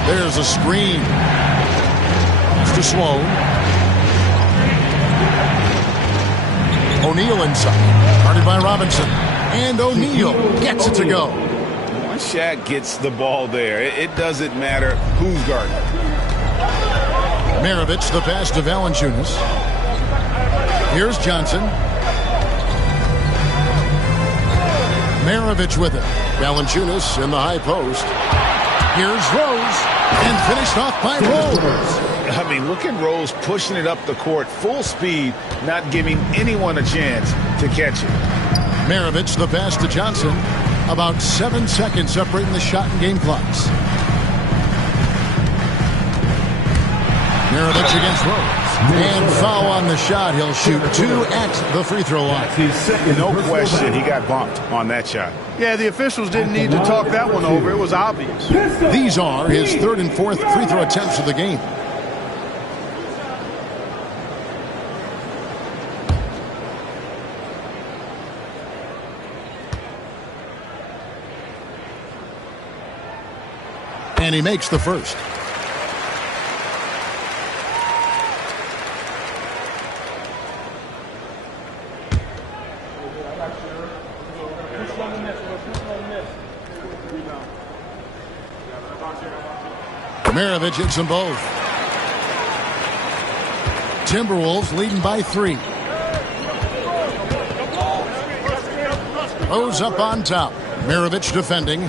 There's a screen. It's to Sloan. O'Neal inside. Guarded by Robinson. And O'Neal gets it to go. Once Shaq gets the ball there, it doesn't matter who's guarding. Maravich, the pass to Valanciunas. Here's Johnson. Maravich with it. Valanciunas in the high post. Here's Rose. And finished off by Rose. I mean, look at Rose pushing it up the court full speed, not giving anyone a chance to catch it. Maravich, the pass to Johnson. About 7 seconds separating the shot and game clocks. Maravich against Rose. And foul on the shot. He'll shoot 2 at the free throw line. No question he got bumped on that shot. Yeah, the officials didn't need to talk that one over. It was obvious. These are his 3rd and 4th free throw attempts of the game. And he makes the first. Maravich hits them both. Timberwolves leading by 3. Rose up on top. Maravich defending.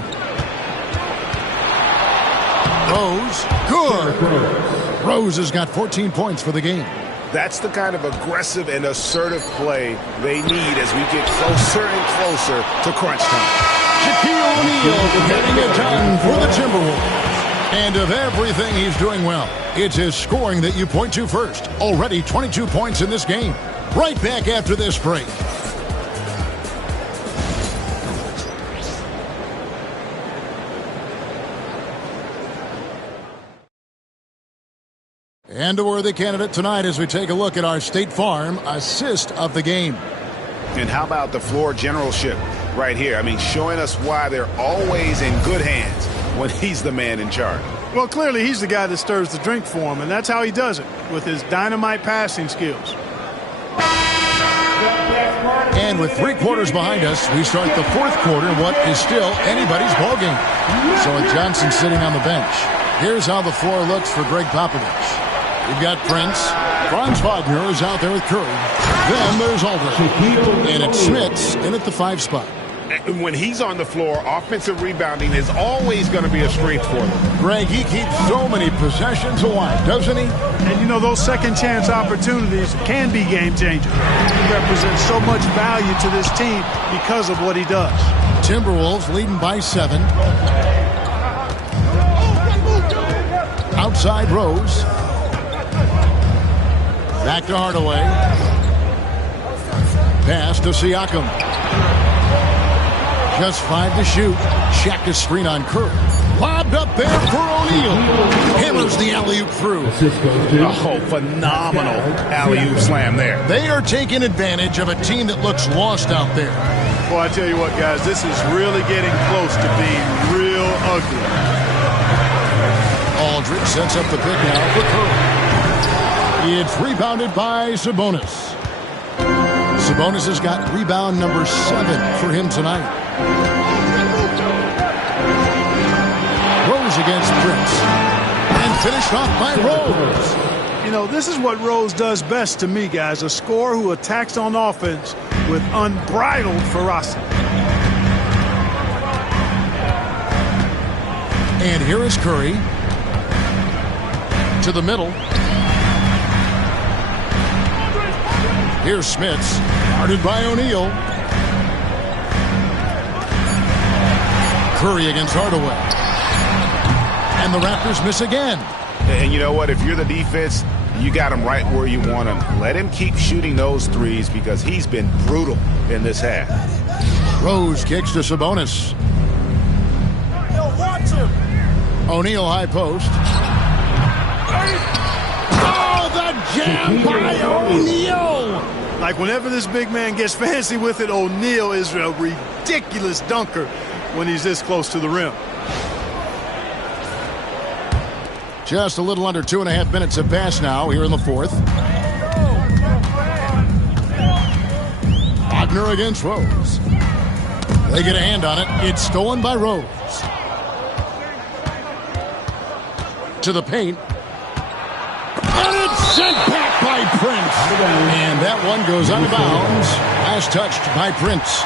Rose, good. Rose has got 14 points for the game. That's the kind of aggressive and assertive play they need as we get closer and closer to crunch time. Shaquille O'Neal getting it done for the Timberwolves. And of everything he's doing well, it's his scoring that you point to first. Already 22 points in this game. Right back after this break. And a worthy candidate tonight as we take a look at our State Farm assist of the game. And how about the floor generalship right here? I mean, showing us why they're always in good hands when he's the man in charge. Well, clearly he's the guy that stirs the drink for him, and that's how he does it, with his dynamite passing skills. And with 3 quarters behind us, we start the 4th quarter, what is still anybody's ballgame. So with Johnson sitting on the bench, here's how the floor looks for Greg Popovich. We've got Prince. Franz Wagner is out there with Curry. Then there's Aldridge. And it's Schmitz in at the 5 spot. And when he's on the floor, offensive rebounding is always going to be a strength for them. Greg, he keeps so many possessions alive, doesn't he? And you know, those second chance opportunities can be game changers. He represents so much value to this team because of what he does. Timberwolves leading by 7. Outside Rose. Back to Hardaway. Pass to Siakam. Just 5 to shoot. Shaq a screen on Curry. Lobbed up there for O'Neal. Hammers the alley-oop through. Oh, phenomenal alley-oop slam there. They are taking advantage of a team that looks lost out there. Well, I tell you what, guys, this is really getting close to being real ugly. Aldridge sets up the pick now for Curry. It's rebounded by Sabonis. Sabonis has got rebound number 7 for him tonight. Rose against Prince. And finished off by Rose. You know, this is what Rose does best to me, guys. A scorer who attacks on offense with unbridled ferocity. And here is Curry. To the middle. Here's Schmitz, guarded by O'Neal. Curry against Hardaway. And the Raptors miss again. And you know what? If you're the defense, you got him right where you want him. Let him keep shooting those threes because he's been brutal in this half. Rose kicks to Sabonis. O'Neal high post. Oh, the jam by O'Neal! Like whenever this big man gets fancy with it, O'Neal is a ridiculous dunker when he's this close to the rim. Just a little under 2.5 minutes have passed now here in the 4th. Wagner against Rose. They get a hand on it. It's stolen by Rose. To the paint. And it's sent back by Prince. And that one goes out of bounds. Last touched by Prince.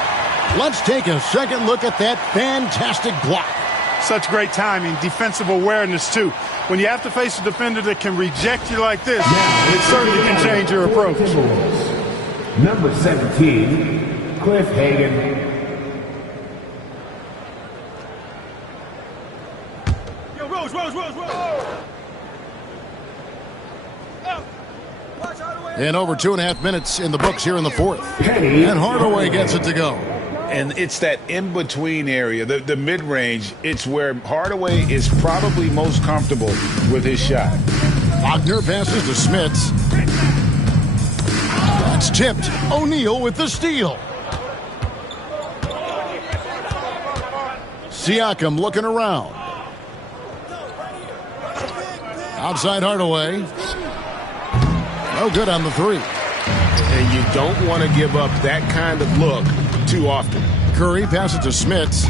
Let's take a second look at that fantastic block. Such great timing, defensive awareness, too. When you have to face a defender that can reject you like this, it certainly can change your approach. Number 17, Cliff Hagan. Yo, Rose. And over 2.5 minutes in the books here in the fourth. And Hardaway gets it to go. And it's that in-between area, the mid-range. It's where Hardaway is probably most comfortable with his shot. Wagner passes to Smits. That's tipped. O'Neal with the steal. Siakam looking around. Outside Hardaway. No good on the three. And you don't want to give up that kind of look too often. Curry passes to Smits.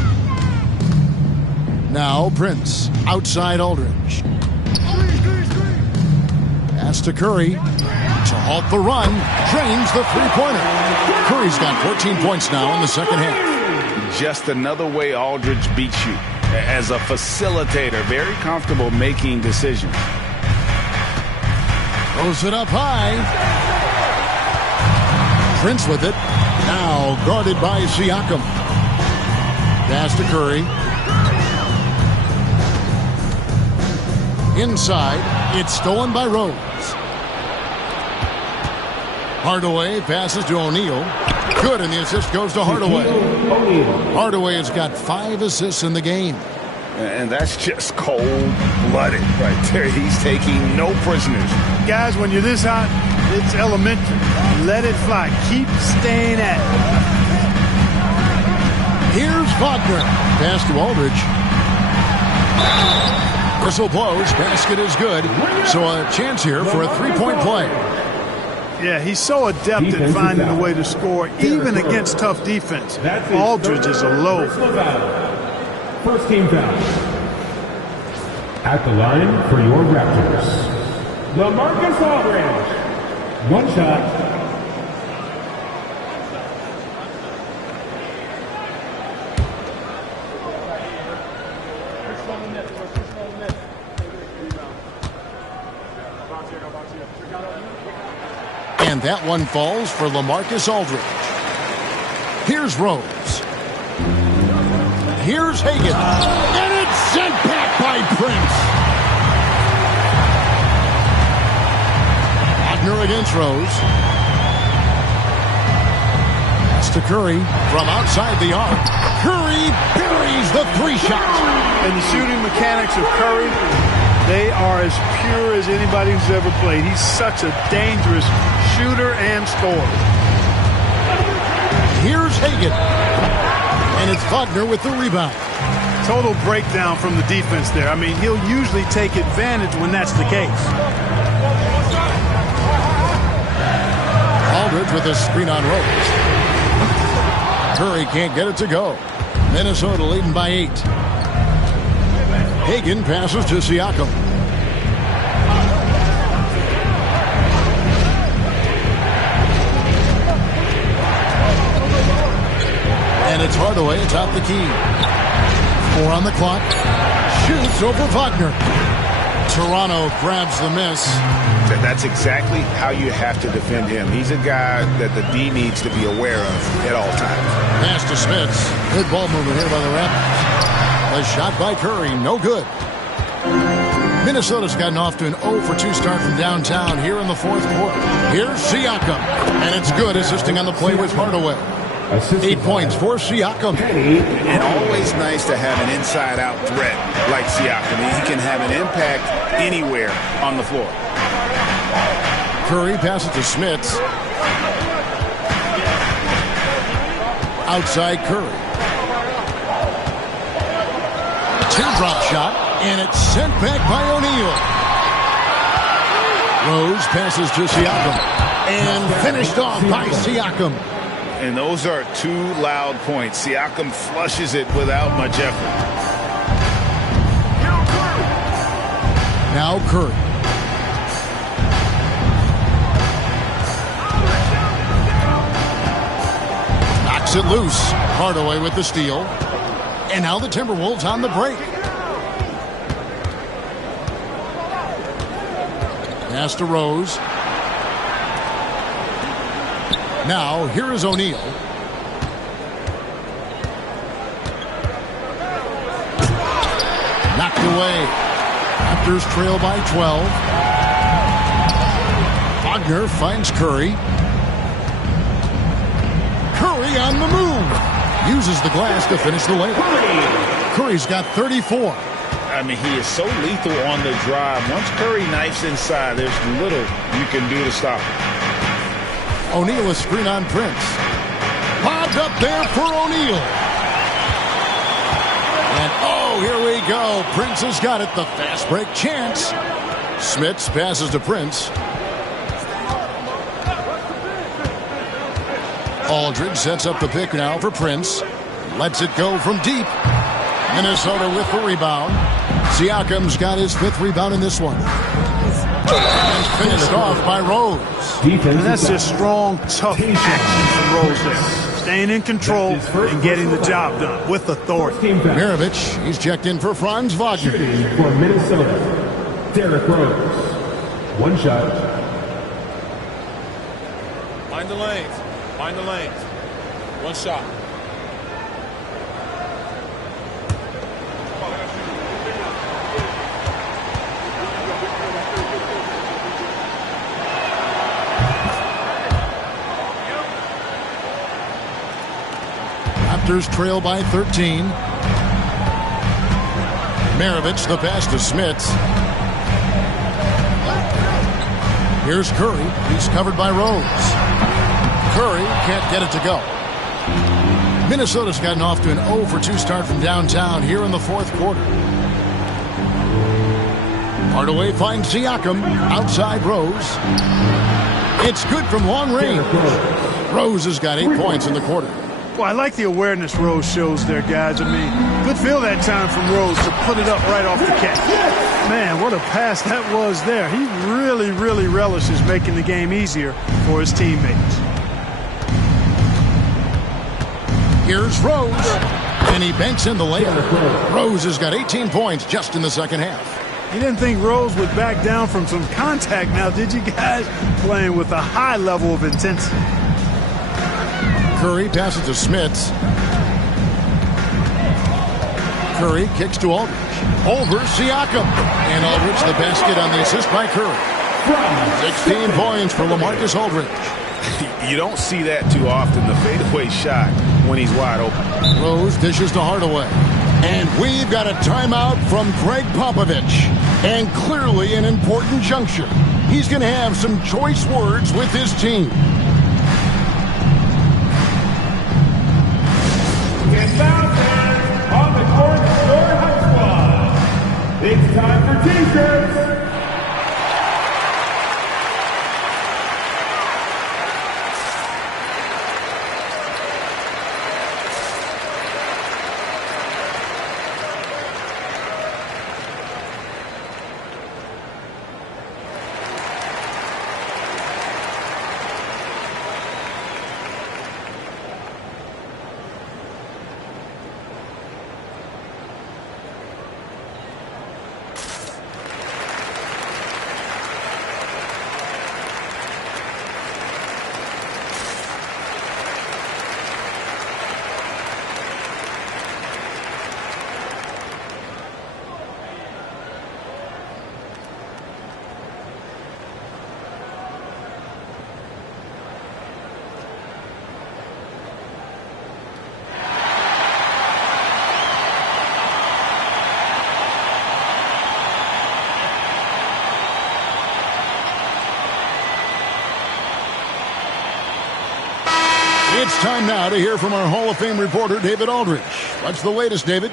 Now Prince. Outside Aldridge. Pass to Curry. To halt the run. Drains the three-pointer. Curry's got 14 points now in the second half. Just another way Aldridge beats you. As a facilitator, very comfortable making decisions. Throws it up high. Prince with it. Now guarded by Siakam. Pass to Curry. Inside. It's stolen by Rose. Hardaway passes to O'Neal. Good, and the assist goes to Hardaway. Hardaway has got 5 assists in the game. And that's just cold-blooded right there. He's taking no prisoners. Guys, when you're this hot, it's elementary. Let it fly. Keep staying at it. Here's Wagner. Pass to Aldridge. Whistle blows. Basket is good. So a chance here for a three-point play. Yeah, he's so adept at finding a way to score, even against tough defense. Aldridge is a load. First team foul. At the line for your Raptors, LaMarcus Aldridge. One shot. And that one falls for LaMarcus Aldridge. Here's Rose. Here's Hagan. And it's sent back by Prince. Wagner against Rose. Pass to Curry from outside the arc. Curry buries the three shot. And the shooting mechanics of Curry, they are as pure as anybody who's ever played. He's such a dangerous shooter and scorer. Here's Hagan. And it's Wagner with the rebound. Total breakdown from the defense there. I mean, he'll usually take advantage when that's the case. Aldridge with a screen on Rose. Curry can't get it to go. Minnesota leading by 8. Hagan passes to Siakam. And it's Hardaway atop the key. 4 on the clock. Shoots over Wagner. Toronto grabs the miss. That's exactly how you have to defend him. He's a guy that the D needs to be aware of at all times. Pass to Smits. Good ball movement here by the Raptors. A shot by Curry. No good. Minnesota's gotten off to an 0-for-2 start from downtown here in the fourth quarter. Here's Siakam. And it's good, assisting on the play with Hardaway. 8 points for Siakam. And always nice to have an inside-out threat like Siakam. He can have an impact anywhere on the floor. Curry passes to Smits. Outside Curry. Teardrop shot, and it's sent back by O'Neal. Rose passes to Siakam. And finished off by Siakam. And those are 2 loud points. Siakam flushes it without much effort. Now Curry. Knocks it loose. Hardaway with the steal. And now the Timberwolves on the break. Pass to Rose. Now, here is O'Neal. away. Raptors trail by 12. Wagner finds Curry. Curry on the move. Uses the glass to finish the layup. Curry's got 34. I mean, he is so lethal on the drive. Once Curry knifes inside, there's little you can do to stop him. O'Neal a screen on Prince. Lobbed up there for O'Neal. And oh, here we go. Prince has got it. The fast break chance. Smits passes to Prince. Aldridge sets up the pick now for Prince. Lets it go from deep. Minnesota with the rebound. Siakam's got his 5th rebound in this one. And finished off by Rose. And that's just strong, tough action from Rose there. Staying in control and getting the job done with authority. Maravich, he's checked in for Franz Wagner. Shooting for Minnesota, Derrick Rose. One shot. Find the lanes. Find the lanes. One shot. Raptors trail by 13. Maravich, the pass to Smits. Here's Curry. He's covered by Rose. Curry can't get it to go. Minnesota's gotten off to an 0 for 2 start from downtown here in the 4th quarter. Hardaway finds Siakam. Outside Rose. It's good from long range. Rose has got 8 points in the quarter. Well, I like the awareness Rose shows there, guys. I mean, good feel that time from Rose to put it up right off the catch. Man, what a pass that was there. He really, really relishes making the game easier for his teammates. Here's Rose, and he banks in the layup. Rose has got 18 points just in the second half. You didn't think Rose would back down from some contact now, did you guys? Playing with a high level of intensity. Curry passes to Smits. Curry kicks to Aldridge. Over Siakam. And Aldridge the basket on the assist by Curry. 16 points for LaMarcus Aldridge. You don't see that too often, the fadeaway shot when he's wide open. Rose dishes to Hardaway. And we've got a timeout from Greg Popovich. And clearly an important juncture. He's going to have some choice words with his team. Inbound fans on the court, your high squad. It's time for t-shirts. It's time now to hear from our Hall of Fame reporter, David Aldridge. What's the latest, David?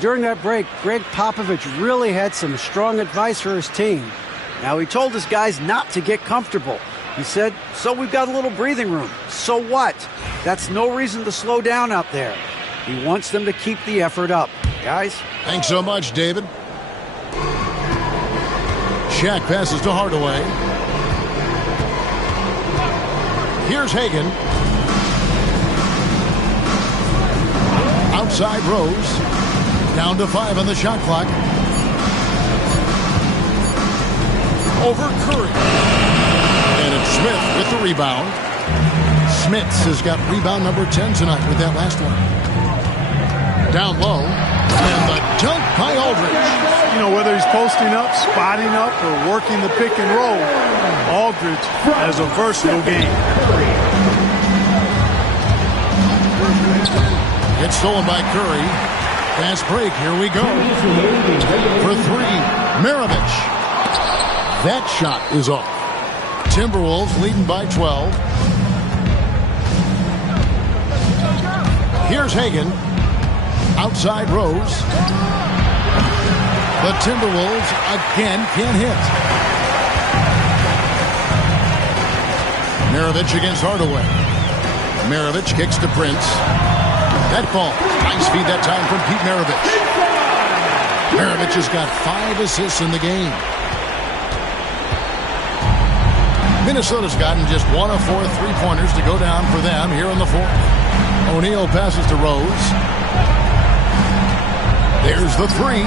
During that break, Greg Popovich really had some strong advice for his team. Now, he told his guys not to get comfortable. He said, so we've got a little breathing room. So what? That's no reason to slow down out there. He wants them to keep the effort up. Guys? Thanks so much, David. Shaq passes to Hardaway. Here's Hagan. Outside Rose. Down to 5 on the shot clock. Over Curry. And it's Smith with the rebound. Smith has got rebound number 10 tonight with that last one. Down low. And the dunk by Aldridge. You know, whether he's posting up, spotting up, or working the pick and roll, Aldridge has a versatile game. It's stolen by Curry. Fast break. Here we go. For three, Maravich. That shot is off. Timberwolves leading by 12. Here's Hagan. Outside Rose. The Timberwolves again can't hit. Maravich against Hardaway. Maravich kicks to Prince. That ball. Nice feed that time from Pete Maravich. Maravich has got 5 assists in the game. Minnesota's gotten just 1 of 4 3-pointers to go down for them here in the fourth. O'Neal passes to Rose. There's the 3.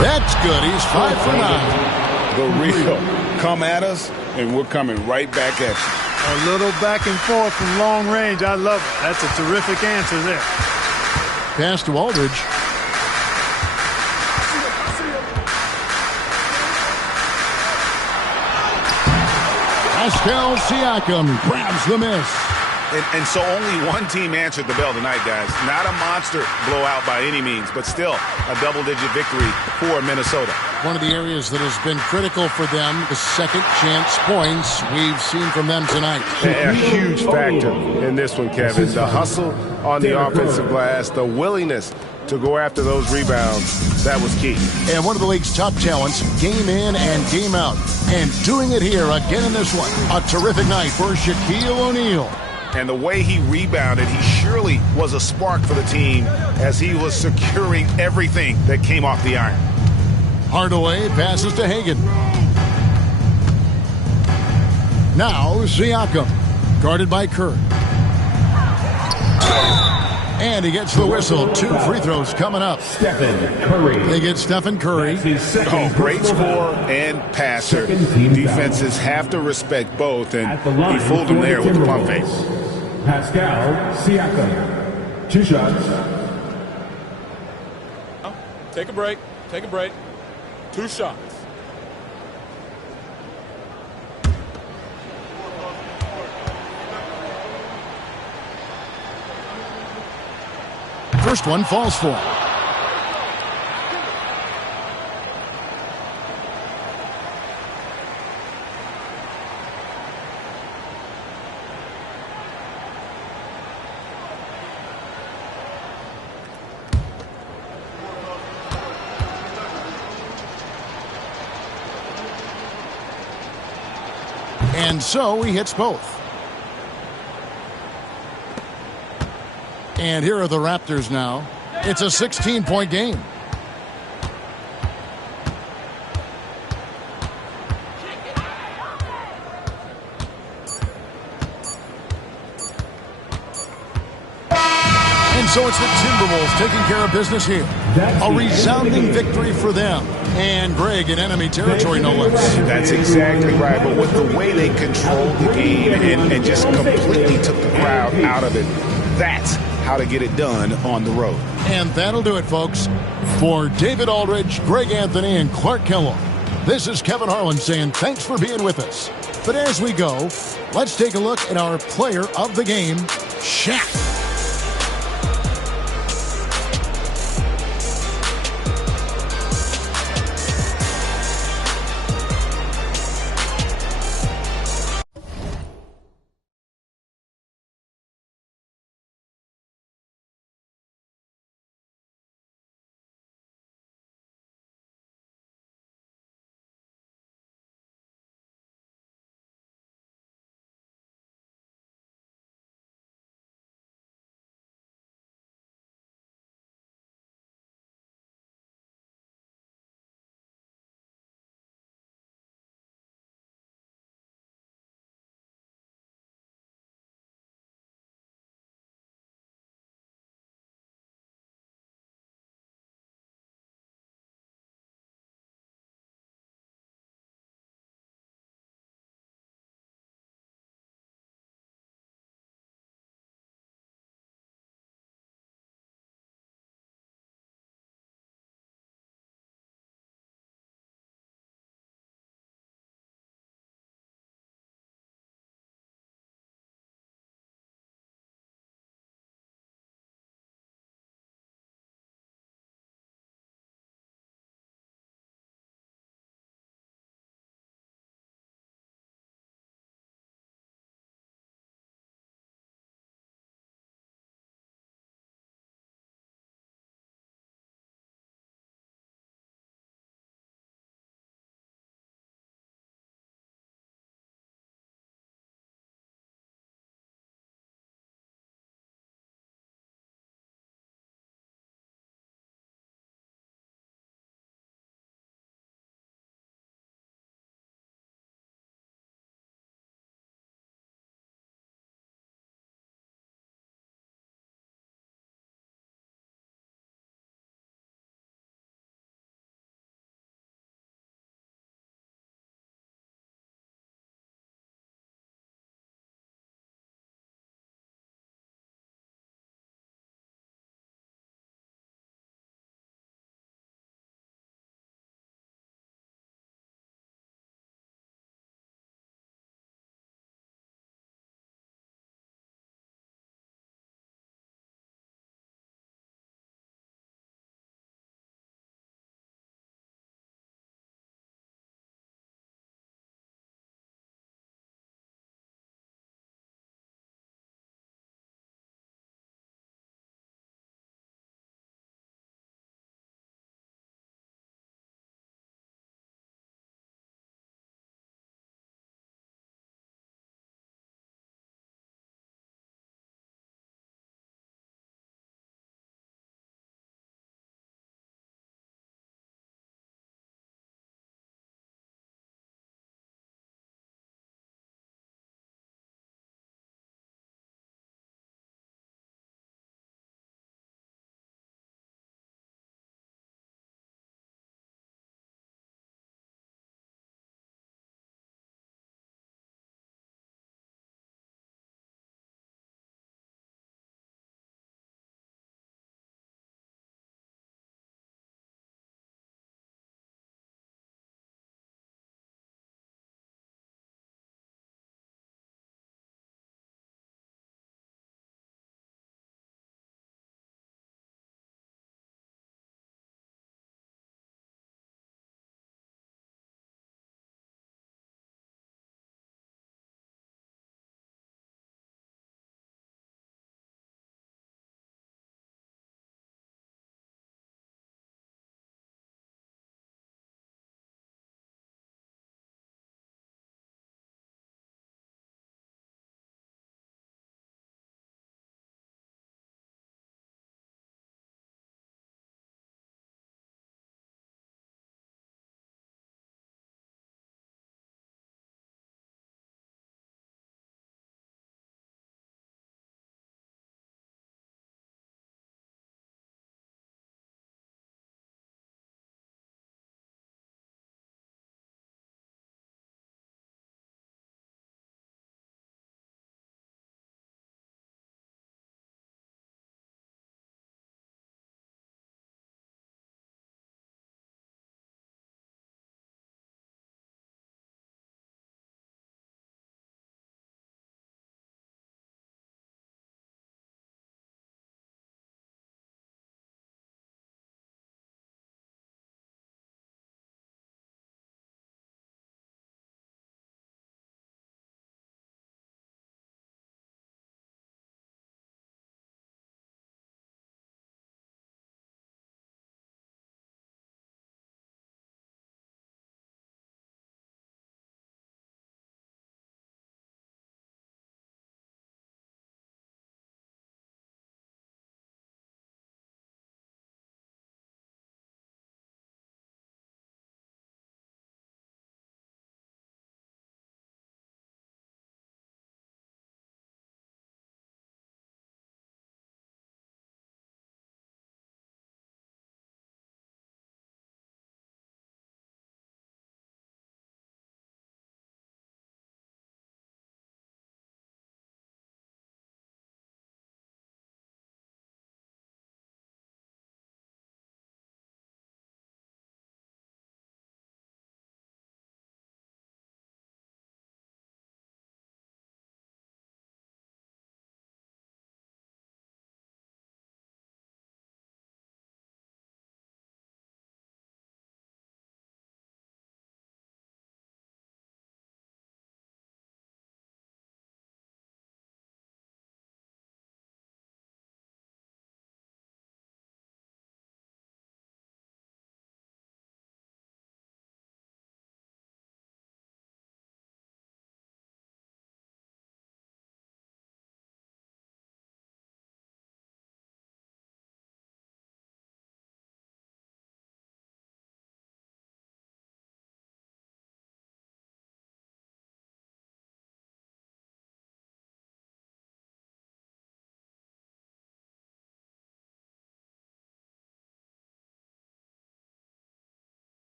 That's good. He's 5 for 9. The real. Come at us, and we're coming right back at you. A little back and forth from long range. I love it. That's a terrific answer there. Pass to Aldridge. Pascal Siakam grabs the miss. And so only one team answered the bell tonight, guys. Not a monster blowout by any means, but still a double-digit victory for Minnesota. One of the areas that has been critical for them, the second chance points we've seen from them tonight. A huge factor in this one, Kevin. The hustle on the offensive glass, the willingness to go after those rebounds, that was key. And one of the league's top talents, game in and game out. And doing it here again in this one. A terrific night for Shaquille O'Neal. And the way he rebounded, he surely was a spark for the team as he was securing everything that came off the iron. Hardaway passes to Hagan. Now Siakam, guarded by Kerr. And he gets the whistle. 2 free throws coming up. Stephen Curry. They get Stephen Curry. Oh, great scorer and passer. Defenses have to respect both, and he fooled them there with the pump fake. Pascal Siakam. 2 shots. Take a break. Take a break. 2 shots. First one falls for. And so he hits both. And here are the Raptors now. It's a 16-point game. And so it's the Timberwolves taking care of business here. A resounding victory for them. And Greg in enemy territory, no less. That's exactly right. But with the way they controlled the game and just completely took the crowd out of it, that's how to get it done on the road. And that'll do it, folks. For David Aldridge, Greg Anthony, and Clark Kellogg, this is Kevin Harlan saying thanks for being with us. But as we go, let's take a look at our player of the game, Shaq.